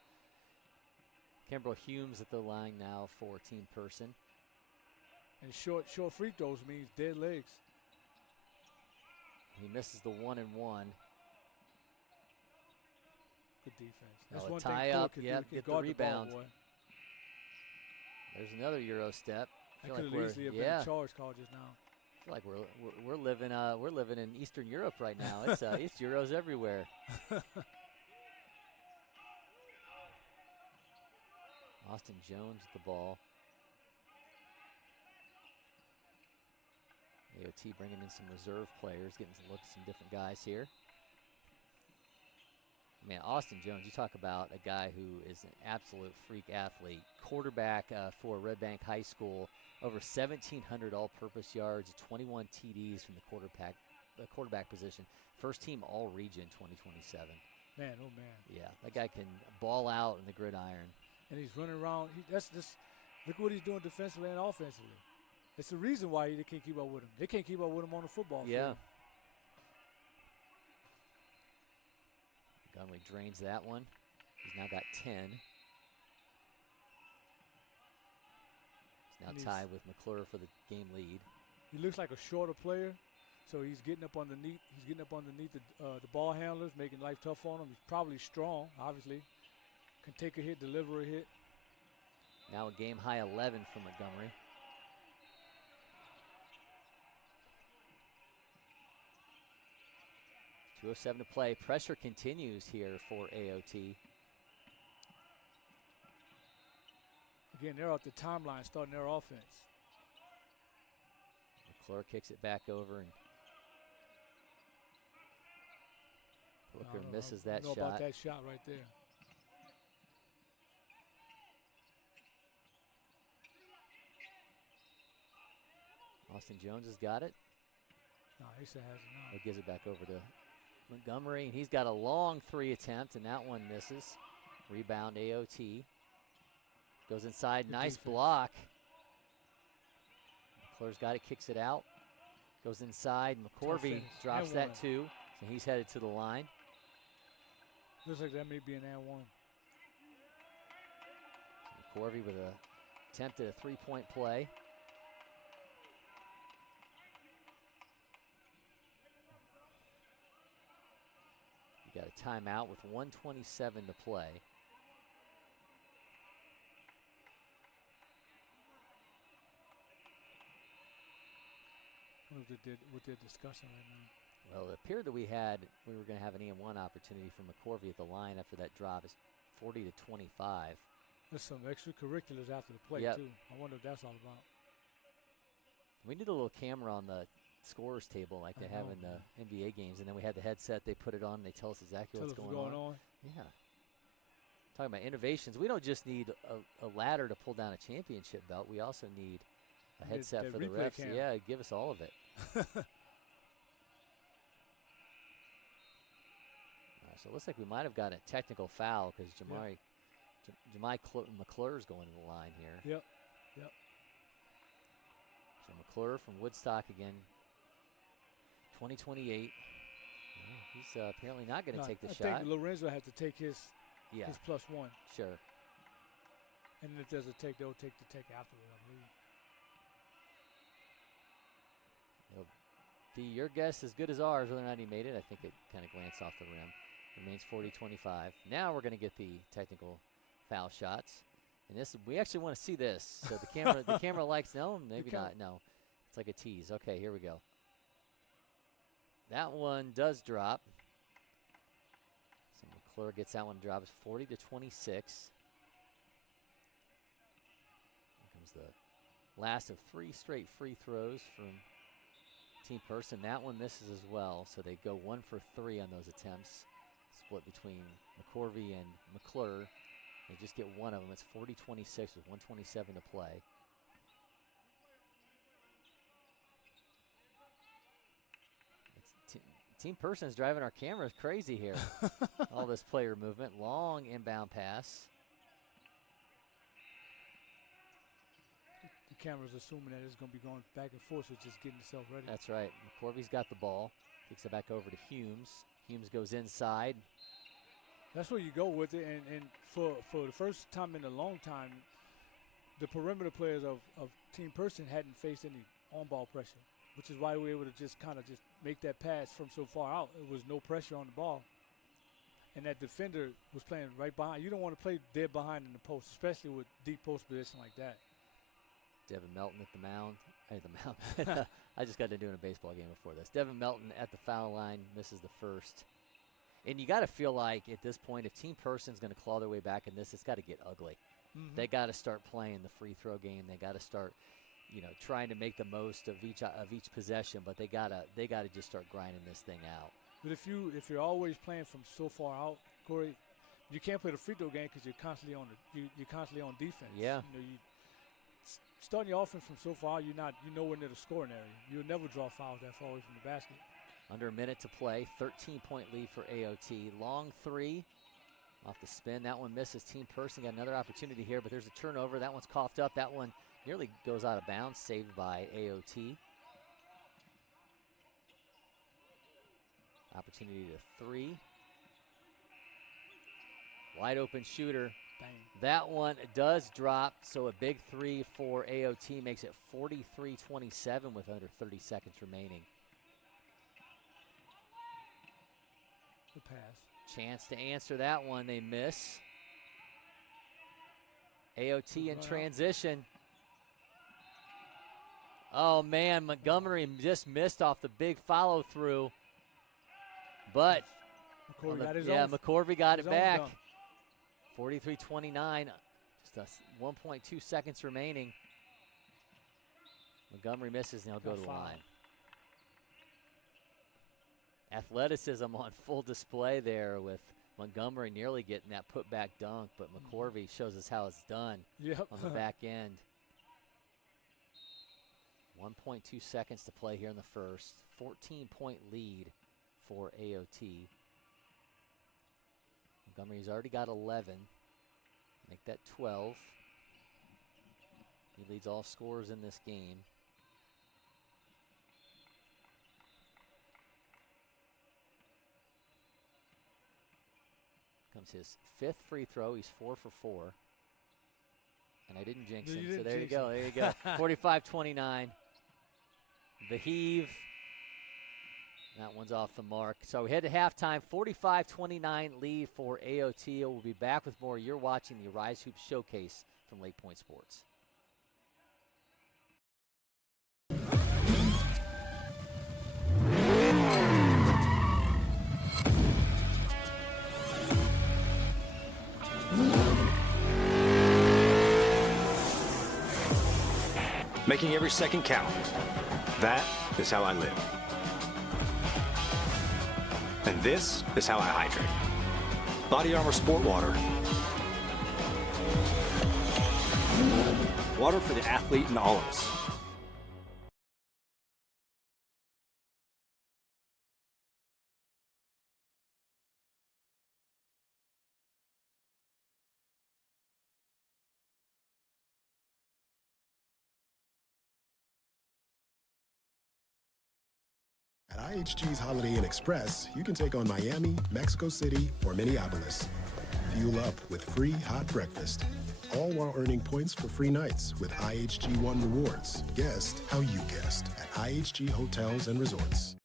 Kimberly Humes at the line now for team person. And short free throws means dead legs. He misses the 1-and-1. Good defense. That's one tie thing up. can Yep, do. get the rebound. There's another Euro step. That could have easily have been a charge call just now. I feel like we're living in Eastern Europe right now. It's it's Euros everywhere. Austin Jones with the ball. AOT bringing in some reserve players, getting some look at some different guys here. Man, Austin Jones, you talk about a guy who is an absolute freak athlete. Quarterback for Red Bank High School, over 1,700 all-purpose yards, 21 TDs from the quarterback position. First team all-region 2027. Man, oh man. Yeah, that guy can ball out in the gridiron. And he's running around. Look what he's doing defensively and offensively. It's the reason why they can't keep up with him. They can't keep up with him on the football field. Yeah. Montgomery drains that one. He's now got 10. He's now tied with McClure for the game lead. He looks like a shorter player, so he's getting up underneath. He's getting up underneath the ball handlers, making life tough on him. He's probably strong, obviously. Can take a hit, deliver a hit. Now a game high 11 for Montgomery. .207 to play. Pressure continues here for AOT. Again, they're off the timeline starting their offense. McClure kicks it back over, and Booker misses that shot. About that shot right there. Austin Jones has got it. No, he still has it now. He gives it back over to Montgomery, and he's got a long 3 attempt, and that one misses. Rebound AOT. Goes inside, Good nice defense. block. McClure's got it, kicks it out. Goes inside, McCorvey drops And that one. too, so he's headed to the line. Looks like that may be an and one. McCorvey with a attempt at a 3-point play. You got a timeout with 1:27 to play. I wonder what they're discussing right now. Well, it appeared that we were going to have an E1 opportunity for McCorvey at the line after that drop. It's 40 to 25. There's some extracurriculars after the play, Yep. too. I wonder what that's all about. We need a little camera on the scorer's table like they have in the NBA games, and then we had the headset. They put it on, and they tell us exactly what's going on. Yeah. Talking about innovations, we don't just need a ladder to pull down a championship belt. We also need a headset that for the replay refs. camera. Yeah, give us all of it. All right, so it looks like we might have got a technical foul because McClure's going to the line here. Yep. So McClure from Woodstock again. 2028. He's apparently not going to take the shot. I think Lorenzo had to take his +1. Sure. And if there's a take, they'll take the take afterward, I believe. It'll be your guess as good as ours whether or not he made it. I think it kind of glanced off the rim. Remains 40-25. Now we're going to get the technical foul shots. And this, we actually want to see this. So the camera likes, no, maybe not. No, it's like a tease. Okay, here we go. That one does drop. So McClure gets that one, drops 40 to 26. Here comes the last of 3 straight free throws from Team Person. That one misses as well, so they go 1 for 3 on those attempts. Split between McCorvey and McClure. They just get one of them. It's 40-26 with 1:27 to play. Team Person is driving our cameras crazy here. All this player movement. Long inbound pass. The camera's assuming that it's going to be going back and forth, so it's just getting itself ready. That's right. McCorvey's got the ball. Kicks it back over to Humes. Humes goes inside. That's where you go with it, and for the first time in a long time, the perimeter players of Team Person hadn't faced any on-ball pressure, which is why we were able to just kind of just make that pass from so far out. It was no pressure on the ball. And that defender was playing right behind. You don't want to play dead behind in the post, especially with deep post position like that. Devin Melton at the mound. Hey, the mound. I just got to doing a baseball game before this. Devin Melton at the foul line misses the first. And you got to feel like at this point, if Team Person's going to claw their way back in this, it's got to get ugly. Mm-hmm. They got to start playing the free throw game. They got to start, trying to make the most of each possession. But they gotta just start grinding this thing out. But if you're always playing from so far out, Corey, you can't play the free throw game because you're constantly on defense. Yeah. Starting your offense from so far, you're nowhere near the scoring area. You'll never draw fouls that far away from the basket. Under a minute to play, 13-point lead for AOT. Long three off the spin. That one misses. Team Person got another opportunity here, but there's a turnover. That one's coughed up. That one nearly goes out of bounds, saved by AOT. Opportunity to three. Wide open shooter. Bang. That one does drop, so a big three for AOT makes it 43-27 with under 30 seconds remaining. Good pass. Chance to answer that one. They miss. AOT in transition. Oh, man, Montgomery just missed off the big follow-through. But, McCorvey got it back. 43-29, just 1.2 seconds remaining. Montgomery misses, and he'll go to the line. Athleticism on full display there with Montgomery nearly getting that putback dunk, but McCorvey shows us how it's done on the back end. 1.2 seconds to play here in the first. 14-point lead for AOT. Montgomery's already got 11. Make that 12. He leads all scorers in this game. Comes his fifth free throw. He's 4 for 4. And I didn't jinx him, so there you go. There you go. 45-29. The heave. That one's off the mark. So we head to halftime. 45-29 lead for AOT. We'll be back with more. You're watching the RYZE Hoops Showcase from LakePoint Sports. Making every second count. That is how I live. And this is how I hydrate. Body Armor Sport Water. Water for the athlete and all of us. At IHG's Holiday Inn Express, you can take on Miami, Mexico City, or Minneapolis. Fuel up with free hot breakfast, all while earning points for free nights with IHG One Rewards. Guest how you guessed at IHG Hotels and Resorts.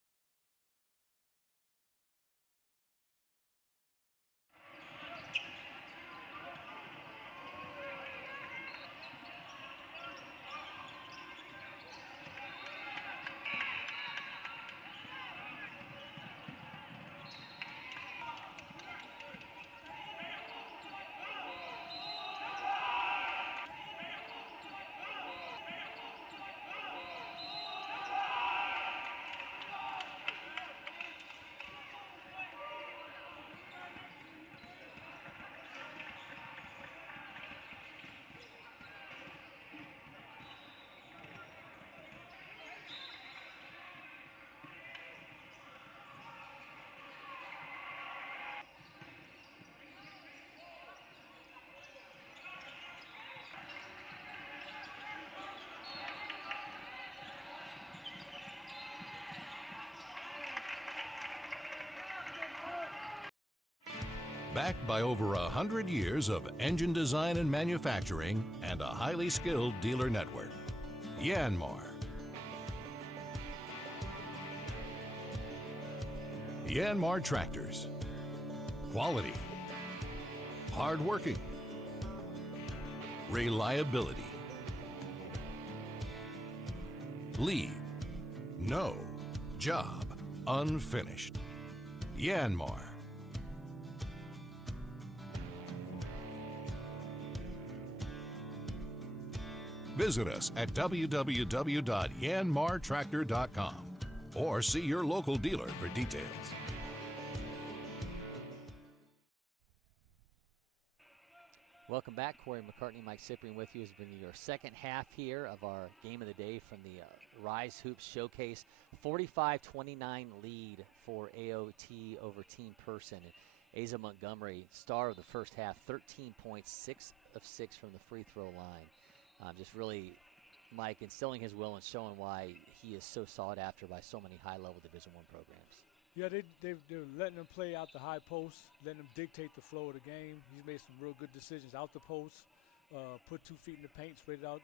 Backed by over 100 years of engine design and manufacturing and a highly skilled dealer network. Yanmar. Yanmar Tractors. Quality. Hardworking. Reliability. Leave. No. Job unfinished. Yanmar. Visit us at www.yanmartractor.com or see your local dealer for details. Welcome back. Cory McCartney, Mike Cyprien with you. Has been your second half here of our game of the day from the RYZE Hoops Showcase. 45-29 lead for AOT over Team Person. Asa Montgomery, star of the first half, 13 points, 6 of 6 from the free throw line. Just really, Mike, instilling his will and showing why he is so sought after by so many high-level Division I programs. Yeah, they're letting him play out the high post, letting him dictate the flow of the game. He's made some real good decisions out the post, put 2 feet in the paint, spread it out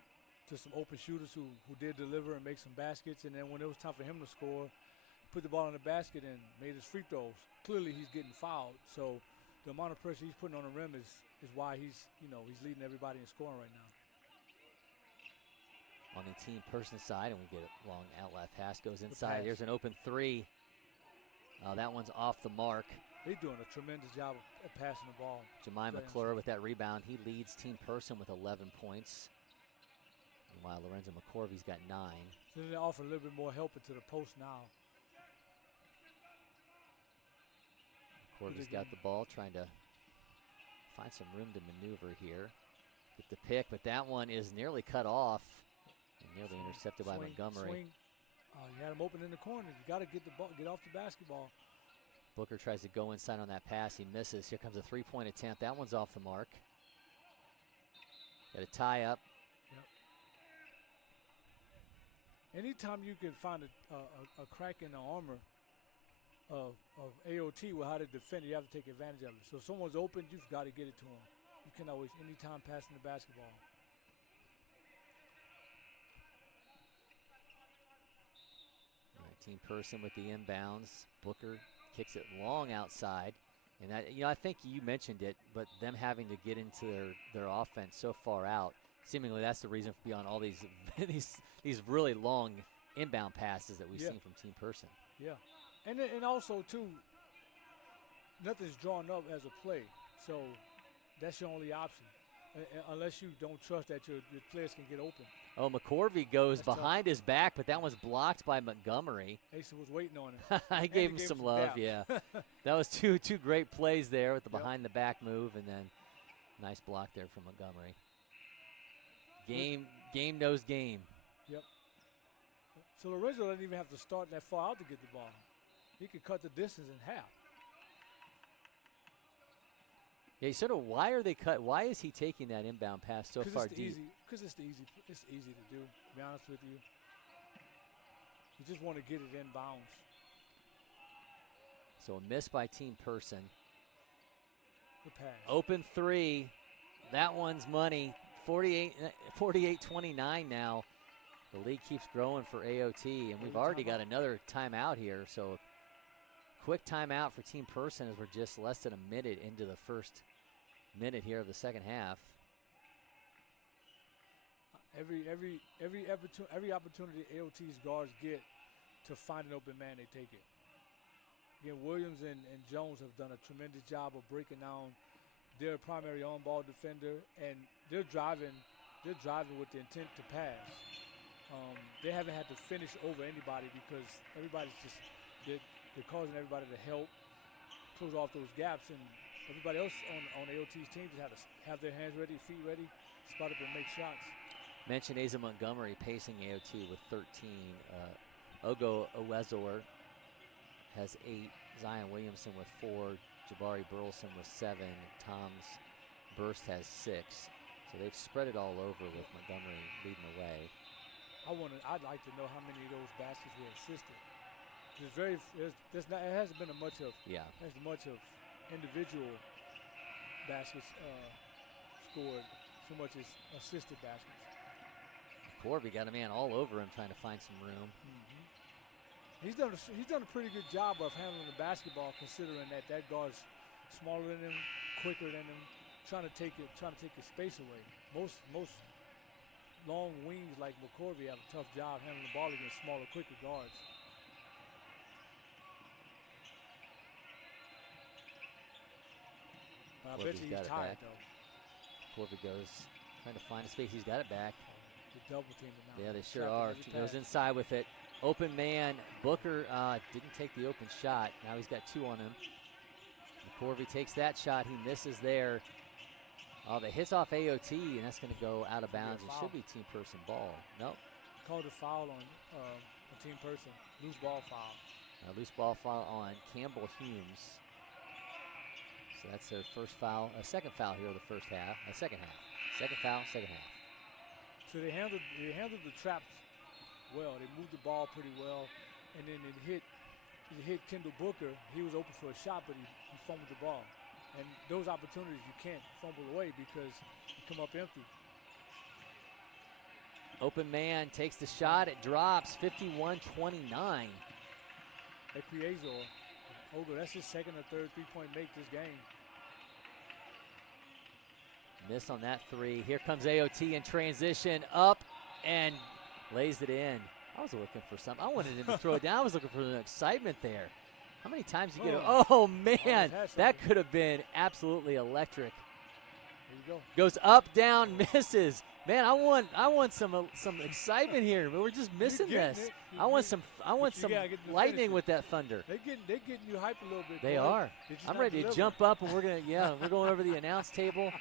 to some open shooters who did deliver and make some baskets. And then when it was time for him to score, put the ball in the basket and made his free throws. Clearly he's getting fouled, so the amount of pressure he's putting on the rim is why he's leading everybody in scoring right now. On the Team Person side, and we get a long out-left pass, goes inside. Here's an open 3. That one's off the mark. They're doing a tremendous job of passing the ball. Jemai McClure with that rebound. He leads Team Person with 11 points. Meanwhile, Lorenzo McCorvey's got 9. So they offer a little bit more help into the post now. McCorvey's got the ball, trying to find some room to maneuver here. Get the pick, but that one is nearly cut off. And nearly intercepted by Montgomery. Swing. You had him open in the corner. You got to get the ball, get off the basketball. Booker tries to go inside on that pass. He misses. Here comes a 3-point attempt. That one's off the mark. Got a tie up. Yep. Anytime you can find a crack in the armor of AOT with how to defend, you have to take advantage of it. So if someone's open, you've got to get it to them. You can always, anytime passing the basketball. Team Person with the inbounds. Booker kicks it long outside. And that, I think you mentioned it, but them having to get into their offense so far out, seemingly that's the reason beyond all these these really long inbound passes that we've seen from Team Person. Yeah. And also, too, nothing's drawn up as a play. So that's your only option, unless you don't trust that your players can get open. Oh, McCorvey goes behind his back, but that was blocked by Montgomery. Asa was waiting on it. I gave him some love, yeah. That was two great plays there with the behind-the-back move, and then nice block there from Montgomery. Game knows game. Yep. So Lorenzo doesn't even have to start that far out to get the ball. He could cut the distance in half. Yeah, why are they cut? Why is he taking that inbound pass so far deep? Because it's easy to do, to be honest with you. You just want to get it inbounds. So a miss by Team Person. Good pass. Open 3. That one's money. 48-29 now. The lead keeps growing for AOT, and we've already got another timeout here. So quick timeout for Team Person as we're just less than a minute into the first minute here of the second half. Every opportunity AOT's guards get to find an open man, they take it. Again, Williams and Jones have done a tremendous job of breaking down their primary on-ball defender, and they're driving with the intent to pass. They haven't had to finish over anybody because everybody's just they're causing everybody to help close off those gaps, and everybody else on AOT's team just had to have their hands ready, feet ready, spot up and make shots. Mentioned Asa Montgomery pacing AOT with 13. Ogo Owezor has 8. Zion Williamson with 4. Jabari Burleson with 7. Tom's Burst has 6. So they've spread it all over with Montgomery leading the way. I'd like to know how many of those baskets were assisted. It hasn't been much of individual baskets scored so much as assisted baskets. Corby got a man all over him trying to find some room. Mm-hmm. He's done a pretty good job of handling the basketball, considering that guard's smaller than him, quicker than him, trying to take his space away. Most long wings like McCartney have a tough job handling the ball against smaller, quicker guards. But I bet you he's tired, though. Corby goes, trying to find a space. He's got it back. They double team it now. Yeah, they sure are. Goes inside with it. Open man. Booker didn't take the open shot. Now he's got 2 on him. McCorvey takes that shot. He misses there. But hits off AOT, and that's going to go out of bounds. It should be team person ball. Nope. Called a foul on a team person. Loose ball foul. Loose ball foul on Campbell Humes. So that's their first foul. A second foul here in the first half. Second half. Second foul, second half. So they handled the traps well. They moved the ball pretty well, and then it hit Kendall Booker. He was open for a shot, but he fumbled the ball. And those opportunities you can't fumble away because you come up empty. Open man takes the shot. It drops 51-29. Ogo, that's his second or third three-point make this game. Miss on that 3. Here comes AOT in transition. Up and lays it in. I was looking for something. I wanted him to throw it down. I was looking for an excitement there. How many times you get it? Oh, man. That could have been absolutely electric. There you go. Goes up, down, misses. Man, I want some excitement here, but we're just missing this. I want some lightning with that thunder. They're getting you hyped a little bit. They are. I'm ready to jump up, and we're going over the announce table.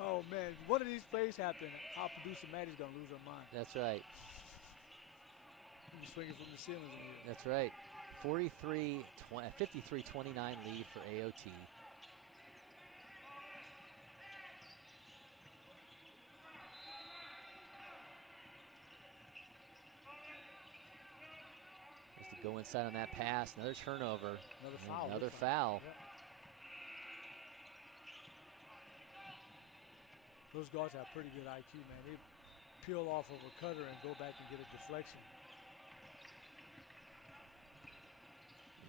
Oh man, one of these plays happen, our producer Maddie's gonna lose her mind. That's right. He's swinging from the ceilings in here. That's right. 53-29 lead for AOT. Go inside on that pass. Another turnover. Another foul. Yep. Those guards have pretty good IQ, man. They peel off of a cutter and go back and get a deflection.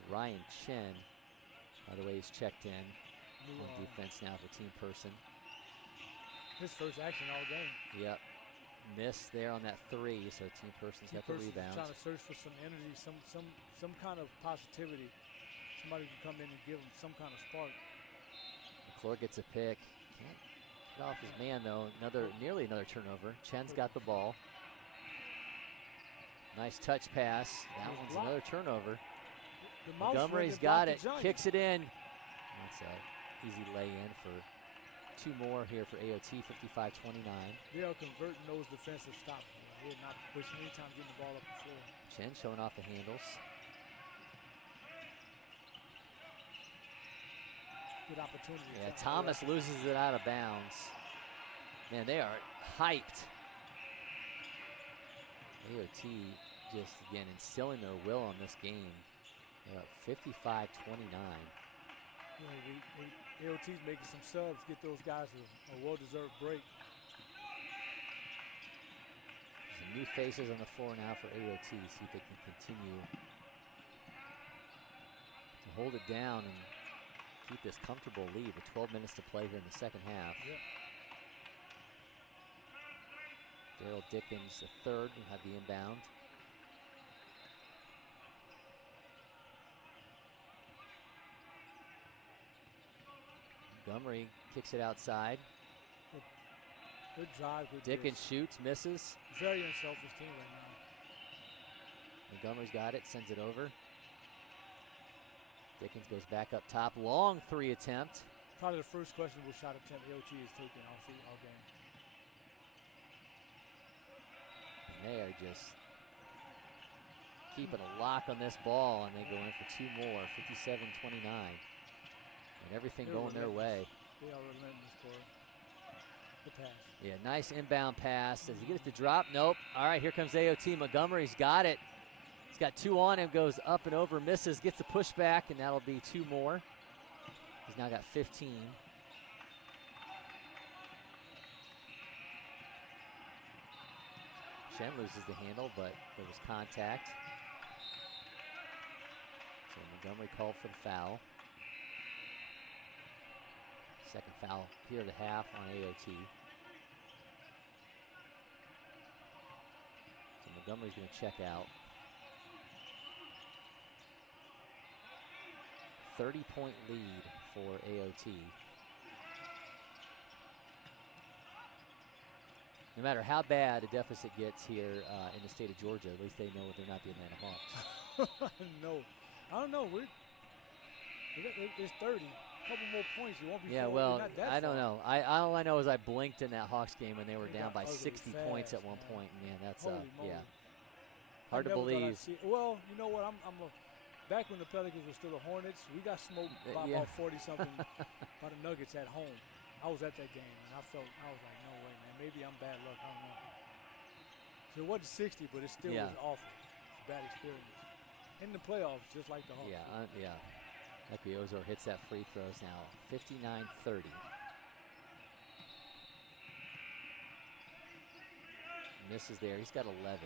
Ryan Chen, by the way, he's checked in on defense now for team person. His first action all game. Yep. Missed there on that 3, so team person's got the rebound. Trying to search for some energy, some kind of positivity. Somebody can come in and give him some kind of spark. McClure gets a pick. Can't get off his man though. Nearly another turnover. Chen's got the ball. Nice touch pass. That one's another turnover. Montgomery's got it. Kicks it in. That's an easy lay in for 2 more here for AOT, 55-29. They are converting those defensive stops. They're not wasting any time getting the ball up the floor. Chen showing off the handles. Good opportunity. Yeah, Thomas loses it out of bounds. Man, they are hyped. AOT just, again, instilling their will on this game. They're up 55-29. Yeah, AOT's making some subs, get those guys a well-deserved break. Some new faces on the floor now for AOT. See if they can continue to hold it down and keep this comfortable lead with 12 minutes to play here in the second half. Yep. Daryl Dickens, the third, will have the inbound. Montgomery kicks it outside. Good drive. Good Dickens shoots, misses. Very unselfish team right now. Montgomery's got it, sends it over. Dickens goes back up top. Long 3 attempt. Probably the first questionable shot attempt AOT is taking all game. And they are just keeping a lock on this ball, and they go in for 2 more, 57-29. And everything going their way. They are relentless, Cory. Good pass. Yeah, nice inbound pass. Does he get it to drop? Nope. All right, here comes AOT. Montgomery's got it. He's got 2 on him, goes up and over, misses, gets the pushback, and that'll be 2 more. He's now got 15. Chen loses the handle, but there was contact. So Montgomery called for the foul. Second foul here at the half on AOT. Montgomery's going to check out. 30-point lead for AOT. No matter how bad a deficit gets here in the state of Georgia, at least they know they're not the Atlanta Hawks. No, I don't know. It's 30. A couple more points. You won't be. Yeah, far, well, not that I don't far. know. All I know is I blinked in that Hawks game when they were They down got by ugly 60 points at fast, one man. point. Man, that's Holy moly. yeah, I hard to never thought I'd believe. see it. Well, you know what? Back when the Pelicans were still the Hornets, we got smoked by Yeah. about 40-something by the Nuggets at home. I was at that game, and I was like, no way, man. Maybe I'm bad luck. I don't know. So it wasn't 60, but it still Yeah. was awful. It's a bad experience. In the playoffs, just like the Hawks. Yeah, yeah. Ozor hits that free throws now. 59-30. Misses there. He's got 11.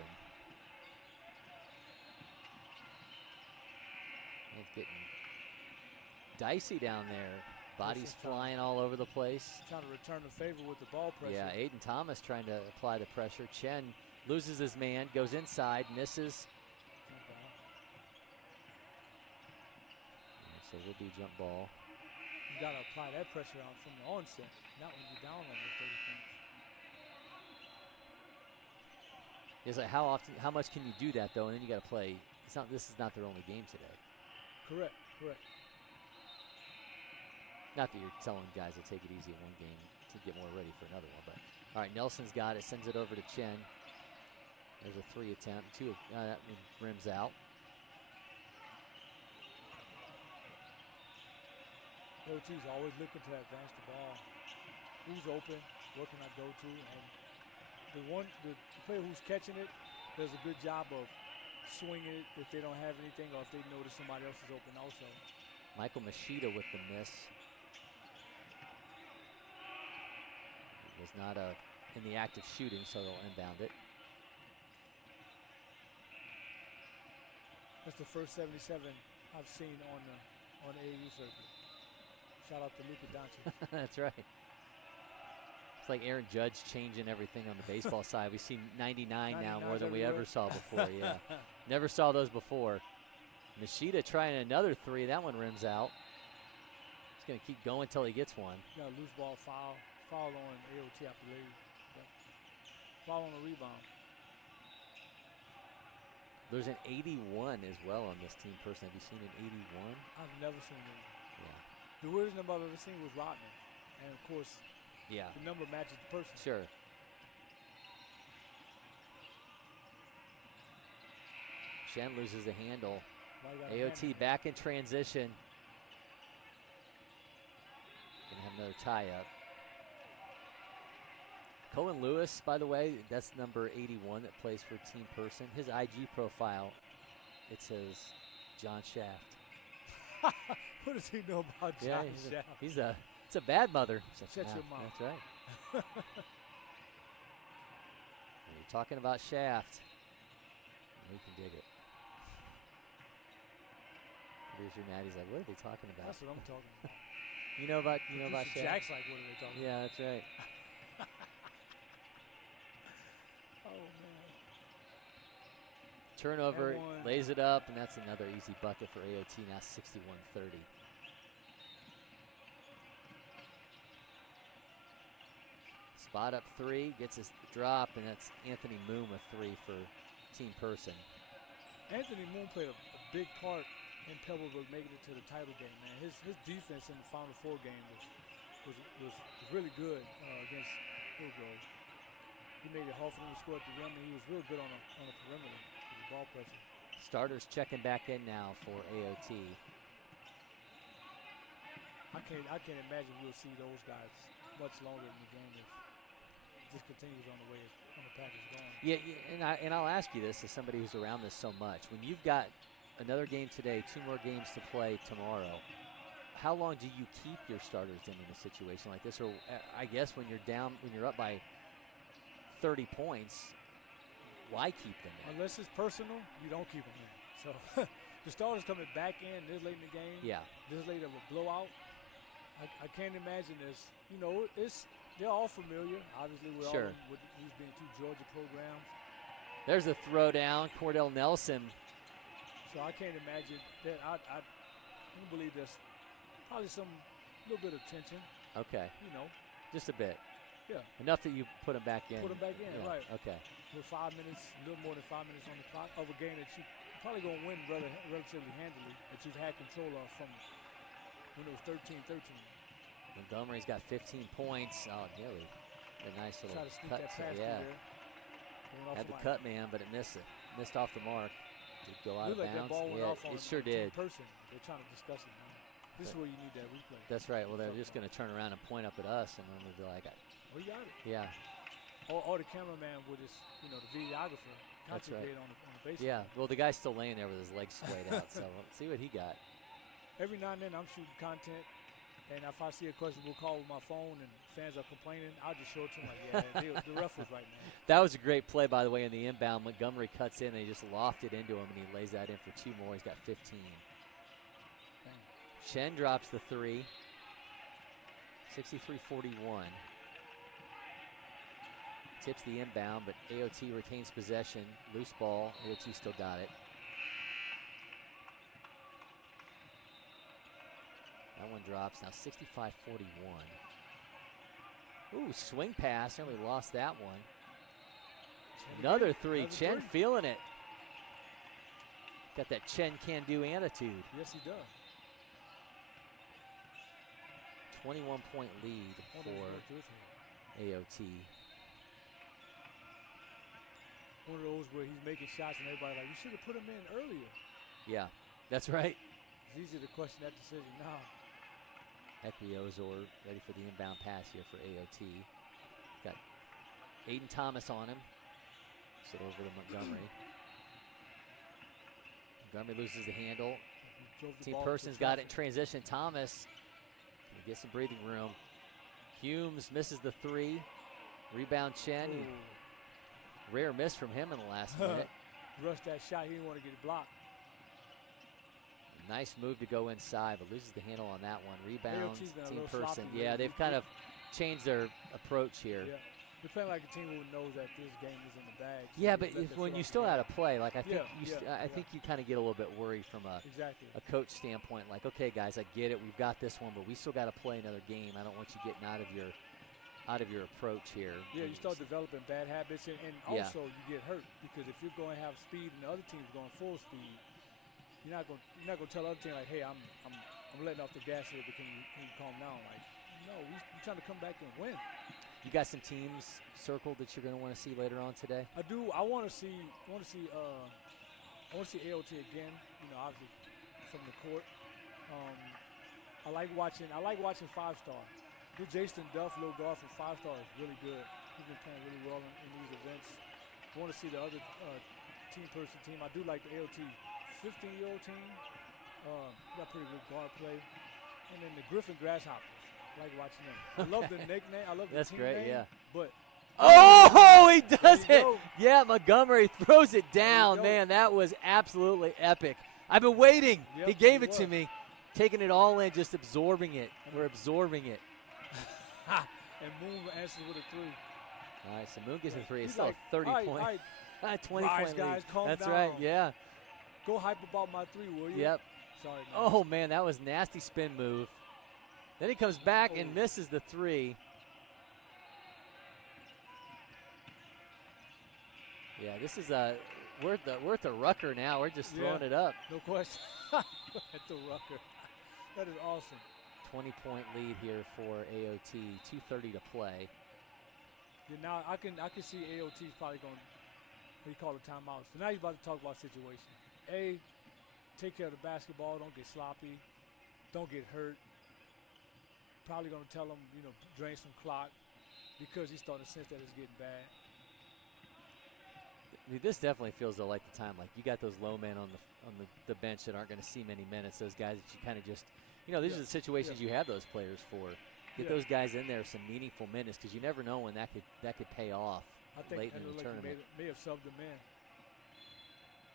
It's getting dicey down there. Bodies Yes, it's flying all over the place. Trying to return the favor with the ball pressure. Yeah, Aiden Thomas trying to apply the pressure. Chen loses his man, goes inside, misses. Jump ball. So we'll do jump ball. You got to apply that pressure on from the onset, not when you're down on those 30 points. It's like how much can you do that though? And then you got to play. This is not their only game today. Correct. Not that you're telling guys to take it easy in one game to get more ready for another one, but all right, Nelson's got it, sends it over to Chen. There's a 3 attempt, that one rims out. AOT's always looking to advance the ball. Who's open? What can I go to? And the player who's catching it does a good job of swinging it if they don't have anything or if they notice somebody else is open also. Michael Machida with the miss. It was not in the act of shooting, so they'll inbound it. That's the first 77 I've seen on the AAU circuit. Shout out to Luka Doncic. That's right. It's like Aaron Judge changing everything on the baseball side. We see 99 now more than we ever saw before. Yeah, never saw those before. Machida trying another 3. That one rims out. He's going to keep going until he gets one. Got a loose ball foul. Foul on AOT, I believe. Yep. Foul on the rebound. There's an 81 as well on this team person. Have you seen an 81? I've never seen it. Yeah. The weirdest number I've ever seen was Rodman. And of course, Yeah. the number matches the person. Sure. Chen loses the handle. AOT back in transition. Gonna have another tie-up. Cohen Lewis, by the way, that's number 81 that plays for Team Person. His IG profile, it says John Shaft. What does he know about John Shaft? It's a bad mother. Shut your mouth. That's right. We're talking about Shaft. We can dig it. Producer Maddie's like, what are they talking about? That's what I'm talking about. You know about Shaft? Jack's like, what are they talking about? Yeah, that's right. Oh, man. Turnover, And one. lays it up, and that's another easy bucket for AOT, now 61-30. Spot up 3, gets his drop, and that's Anthony Moon with 3 for Team Person. Anthony Moon played a big part in Pebblebrook making it to the title game, man. His defense in the Final Four game was really good against Hillgrove. He made it hard for them to score at the rim, and he was real good on the perimeter with the ball pressure. Starters checking back in now for AOT. I can't imagine we'll see those guys much longer in the game if this continues on the path it's going. Yeah, and I'll ask you this as somebody who's around this so much. When you've got another game today, 2 more games to play tomorrow, how long do you keep your starters in a situation like this? Or I guess when you're up by 30 points, why keep them in? Unless it's personal, you don't keep them in. So the starters coming back in this late in the game, this late of a blowout, I can't imagine this. You know, they're all familiar, obviously, with all of them, with these being 2 Georgia programs. There's a throw down. Cordell Nelson. So I can't imagine that. I don't believe there's probably some little bit of tension. Okay. You know. Just a bit. Yeah. Enough that you put him back in. Put him back in, yeah. right. Okay. With 5 minutes, a little more than 5 minutes on the clock of a game that you're probably going to win relatively handily, that you've had control of from when it was 13-13. Montgomery's got 15 points. Oh, nearly. A nice little Try to sneak cut. that pass Yeah. through there. Had the cut man, but it missed it. Missed off the mark. Did go out of like bounds. That ball went yeah, off on it sure on did. Person. They're trying to discuss it now. This is where you need that replay. That's right. Well, they're just going to turn around and point up at us, and then we'll be like, "We got it." Yeah. Or the cameraman would just, the videographer concentrate on the baseline. Yeah. Well, the guy's still laying there with his legs splayed out, so let's see what he got. Every now and then I'm shooting content, and if I see a questionable call with my phone and fans are complaining, I'll just show it to them like, the ref was right, man. That was a great play, by the way, in the inbound. Montgomery cuts in, and he just lofted into him, and he lays that in for 2 more. He's got 15. Dang. Chen drops the 3. 63-41. Tips the inbound, but AOT retains possession. Loose ball. AOT still got it. That one drops now 65-41. Ooh, swing pass. Nearly lost that one. Another 3. Chen feeling it. Got that Chen can-do attitude. Yes, he does. 21-point lead for AOT. One of those where he's making shots and everybody like, you should have put him in earlier. Yeah, that's right. It's easy to question that decision now. Equiozor ready for the inbound pass here for AOT. Got Aiden Thomas on him. Sit over to Montgomery. Montgomery loses the handle. Team Person's got it in transition. Thomas can get some breathing room. Humes misses the 3. Rebound Chen. Rare miss from him in the last minute. Rushed that shot. He didn't want to get it blocked. Nice move to go inside, but loses the handle on that one. Rebound, Team Person. Sloppy. Yeah, they've kind of changed their approach here. Yeah. They're playing like a team who knows that this game is in the bag. So yeah, but when you still out of play, like I think I think you kind of get a little bit worried from a coach standpoint. Like, okay, guys, I get it. We've got this one, but we still got to play another game. I don't want you getting out of your approach here. Yeah, you start developing bad habits, and also you get hurt because if you're going to have speed and the other team's going full speed, you're not going to tell the other team like, hey, I'm letting off the gas here, but can you calm down? Like, no, we're trying to come back and win. You got some teams circled that you're going to want to see later on today? I do. I want to see AOT again. Obviously from the court. I like watching 5-star. With Jason Duff, little guard from 5-star, is really good. He's been playing really well in these events. I want to see the other team. I do like the AOT 15-year-old team. Got pretty good guard play. And then the Griffin Grasshoppers. I like watching them. I love the nickname. I love the That's team great, name. yeah. But he does it. Go. Yeah, Montgomery throws it down. Man, that was absolutely epic. I've been waiting. Yep, he gave it to me. Taking it all in, just absorbing it. We're absorbing it. And Moon answers with a 3. All right, so Moon gets a 3. It's He's still like, a 30-point, all right. 20-point lead. Guys, calm That's down. right, yeah. Go hype about my 3, will you? Yep. Sorry, man. Oh, man, that was nasty spin move. Then he comes back and misses the 3. Yeah, this is worth a rucker now. We're just throwing it up. No question. At the rucker. That is awesome. 20-point lead here for AOT. 2:30 to play. Yeah, now I can see AOT's probably going to call a timeout. So now he's about to talk about situation. A, take care of the basketball. Don't get sloppy. Don't get hurt. Probably going to tell him, drain some clock because he's starting to sense that it's getting bad. This definitely feels though like the time. Like you got those low men on the bench that aren't going to see many minutes. Those guys that you kind of just, these are the situations you have those players for. Get those guys in there some meaningful minutes because you never know when that could pay off late in the tournament. May have subbed him in.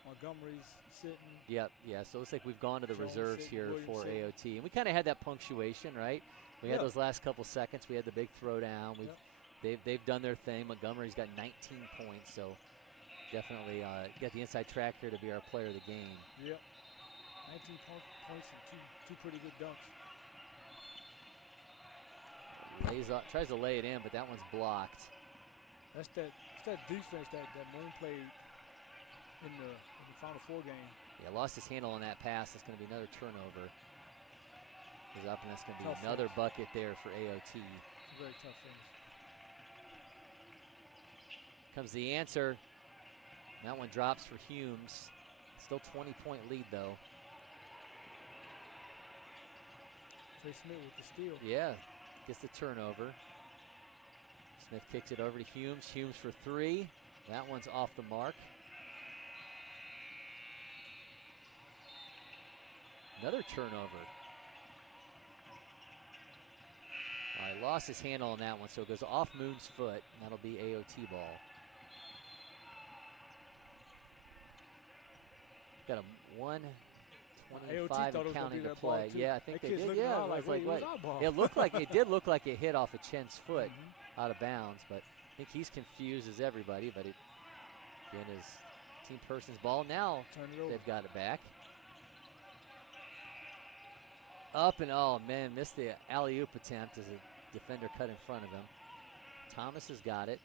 Montgomery's sitting. Yep, yeah. So it looks like we've gone to the Jones reserves sitting, here Williams for sitting. AOT, and we kind of had that punctuation, right? We had those last couple seconds. We had the big throwdown. They've done their thing. Montgomery's got 19 points, so definitely get the inside track here to be our player of the game. Yep. 19 points and two pretty good dunks. Lays up, tries to lay it in, but that one's blocked. It's that defense that Moon played in the Final Four game. Yeah, lost his handle on that pass. It's going to be another turnover. He's up, and that's going to be Tough another finish. bucket there for AOT. It's a very tough finish. Comes the answer. That one drops for Humes. Still 20-point lead, though. Trey Smith with the steal. Yeah, gets the turnover. Smith kicks it over to Humes. Humes for three. That one's off the mark. Another turnover. All right, lost his handle on that one, so it goes off Moon's foot. That'll be AOT ball. Got a 1:25 and counting to play. Yeah, I think they did. Yeah, it was like, wait. It looked like it did look like it hit off of Chen's foot out of bounds, but I think he's confused as everybody. But it again is team person's ball. Now they've got it back. Up and oh man, missed the alley-oop attempt as a defender cut in front of him. Thomas has got it.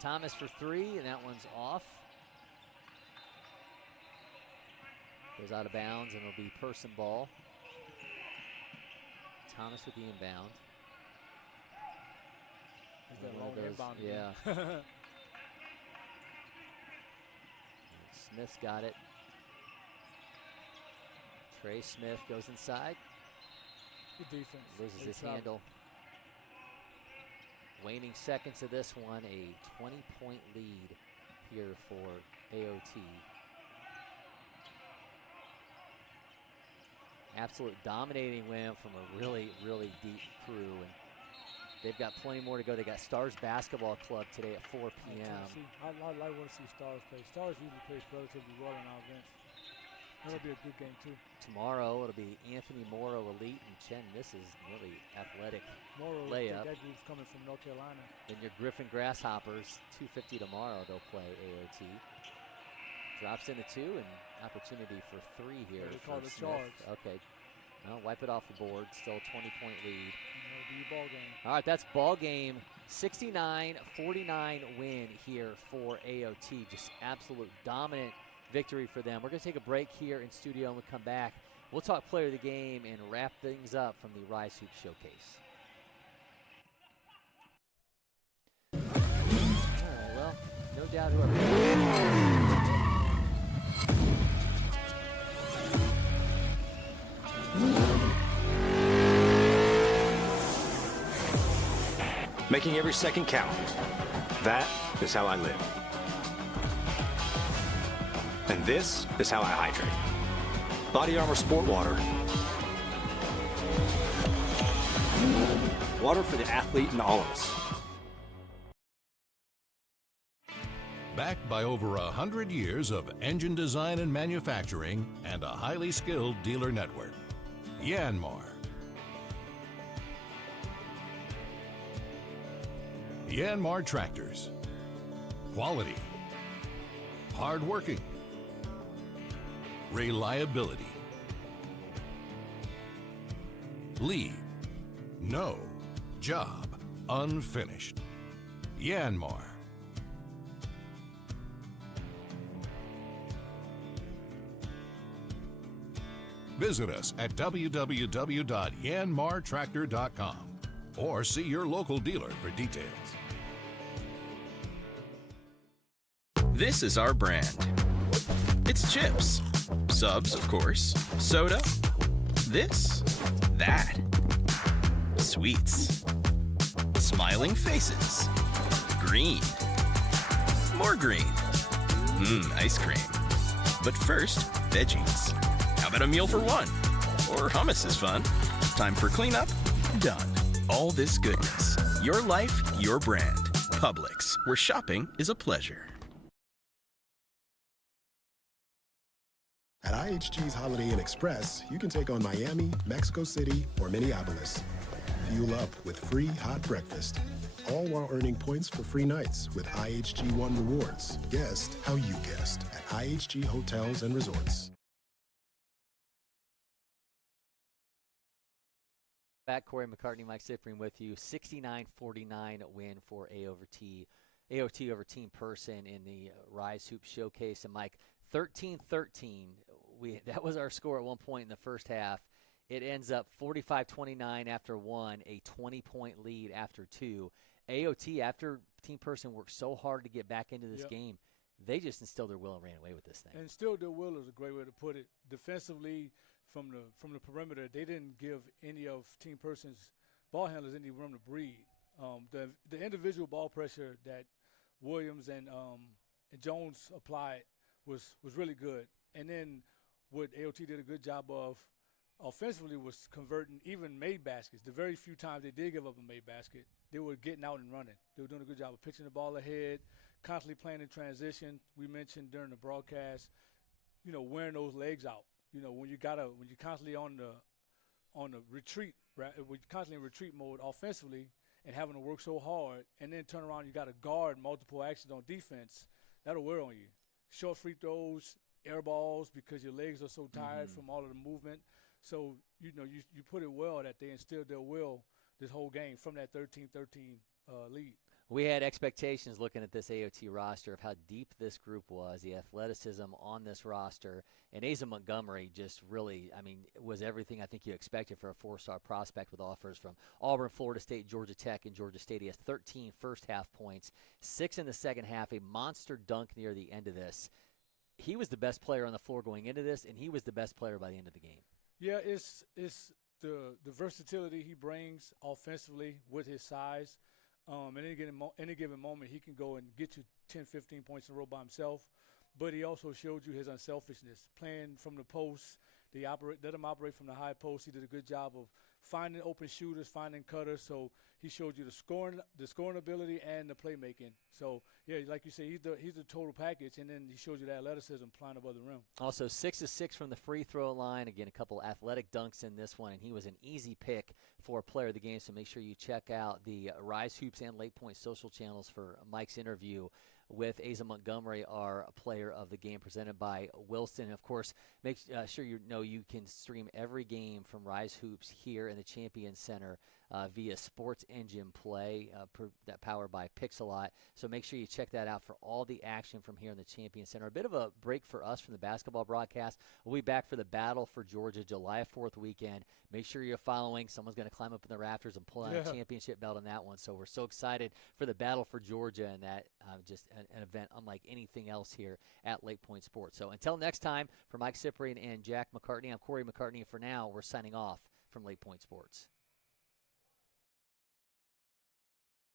Thomas for three, and that one's off. Goes out of bounds, and it'll be person ball. Thomas with the inbound. Is that long inbound? Yeah. Smith's got it. Trey Smith goes inside. Good defense. Loses his handle. Waning seconds of this one, a 20-point lead here for AOT. Absolute dominating win from a really, really deep crew. And they've got plenty more to go. They got Stars Basketball Club today at 4 p.m. I want to see Stars play. Stars usually plays relatively well on our bench. That'll be a good game, too. Tomorrow, it'll be Anthony Morrow Elite and Chen. This is really athletic Morrow, layup. that group's coming from North Carolina. Then your Griffin Grasshoppers, 2:50 tomorrow, they'll play AOT. Drops into two, and opportunity for three here. They for call it a Smith. charge. Okay. No, wipe it off the board. Still a 20-point lead. That'll be a ball game. All right, that's ball game. 69-49 win here for AOT. Just absolute dominant victory for them. We're going to take a break here in studio, and we'll come back. We'll talk player of the game and wrap things up from the RYZE Hoop Showcase. All right, well, no doubt whoever. Making every second count. That is how I live. And this is how I hydrate. Body Armor Sport Water. Water for the athlete and all of us. Backed by over 100 years of engine design and manufacturing and a highly skilled dealer network. Yanmar. Yanmar tractors. Quality. Hardworking. Reliability. Leave no job unfinished. Yanmar. Visit us at www.yanmartractor.com or see your local dealer for details. This is our brand. It's chips. Subs, of course. Soda. This. That. Sweets. Smiling faces. Green. More green. Ice cream. But first, veggies. How about a meal for one? Or hummus is fun. Time for cleanup? Done. All this goodness. Your life, your brand. Publix, where shopping is a pleasure. At IHG's Holiday Inn Express, you can take on Miami, Mexico City, or Minneapolis. Fuel up with free hot breakfast. all while earning points for free nights with IHG One Rewards. Guest how you guessed at IHG Hotels and Resorts. Back, Cory McCartney, Mike Cyprien with you. 69-49 win for AOT over Team Person in the RYZE Hoop Showcase. And Mike, 13-13. That was our score at one point in the first half. It ends up 45-29 after one, a 20-point lead after two. AOT, after Team Person worked so hard to get back into this game, they just instilled their will and ran away with this thing. And instilled their will is a great way to put it. Defensively, from the perimeter, they didn't give any of Team Person's ball handlers any room to breathe. The individual ball pressure that Williams and Jones applied was really good. And then what AOT did a good job of offensively was converting even made baskets. The very few times they did give up a made basket, they were getting out and running. They were doing a good job of pitching the ball ahead, constantly playing in transition. We mentioned during the broadcast, wearing those legs out. When you're constantly on the retreat, right? When you're constantly in retreat mode offensively and having to work so hard, and then turn around, you got to guard multiple actions on defense. That'll wear on you. Short free throws, air balls, because your legs are so tired from all of the movement. So you put it well that they instilled their will this whole game from that 13-13 lead. We had expectations looking at this AOT roster of how deep this group was, the athleticism on this roster. And Asa Montgomery just really, was everything I think you expected for a four-star prospect with offers from Auburn, Florida State, Georgia Tech, and Georgia State. He has 13 first-half points, 6 in the second half, a monster dunk near the end of this. He was the best player on the floor going into this, and he was the best player by the end of the game. Yeah, it's the versatility he brings offensively with his size. At any given moment, he can go and get you 10, 15 points in a row by himself. But he also showed you his unselfishness, playing from the post. Let him operate from the high post. He did a good job of finding open shooters, finding cutters. So he showed you the scoring ability and the playmaking. So, yeah, like you say, he's the total package, and then he showed you that athleticism flying above the rim. Also, 6 of 6 from the free throw line. Again, a couple athletic dunks in this one, and he was an easy pick for player of the game. So make sure you check out the RYZE Hoops and LakePoint social channels for Mike's interview with Asa Montgomery, our player of the game, presented by Wilson. And of course, make sure you know you can stream every game from RYZE Hoops here in the Champion Center via Sports Engine Play, that powered by Pixelot. So make sure you check that out for all the action from here in the Champion Center. A bit of a break for us from the basketball broadcast. We'll be back for the Battle for Georgia, July 4th weekend. Make sure you're following. Someone's going to climb up in the rafters and pull out a championship belt on that one. So we're so excited for the Battle for Georgia, and that just an event unlike anything else here at LakePoint Sports. So until next time, for Mike Cyprien and Jack McCartney, I'm Cory McCartney. For now, we're signing off from LakePoint Sports.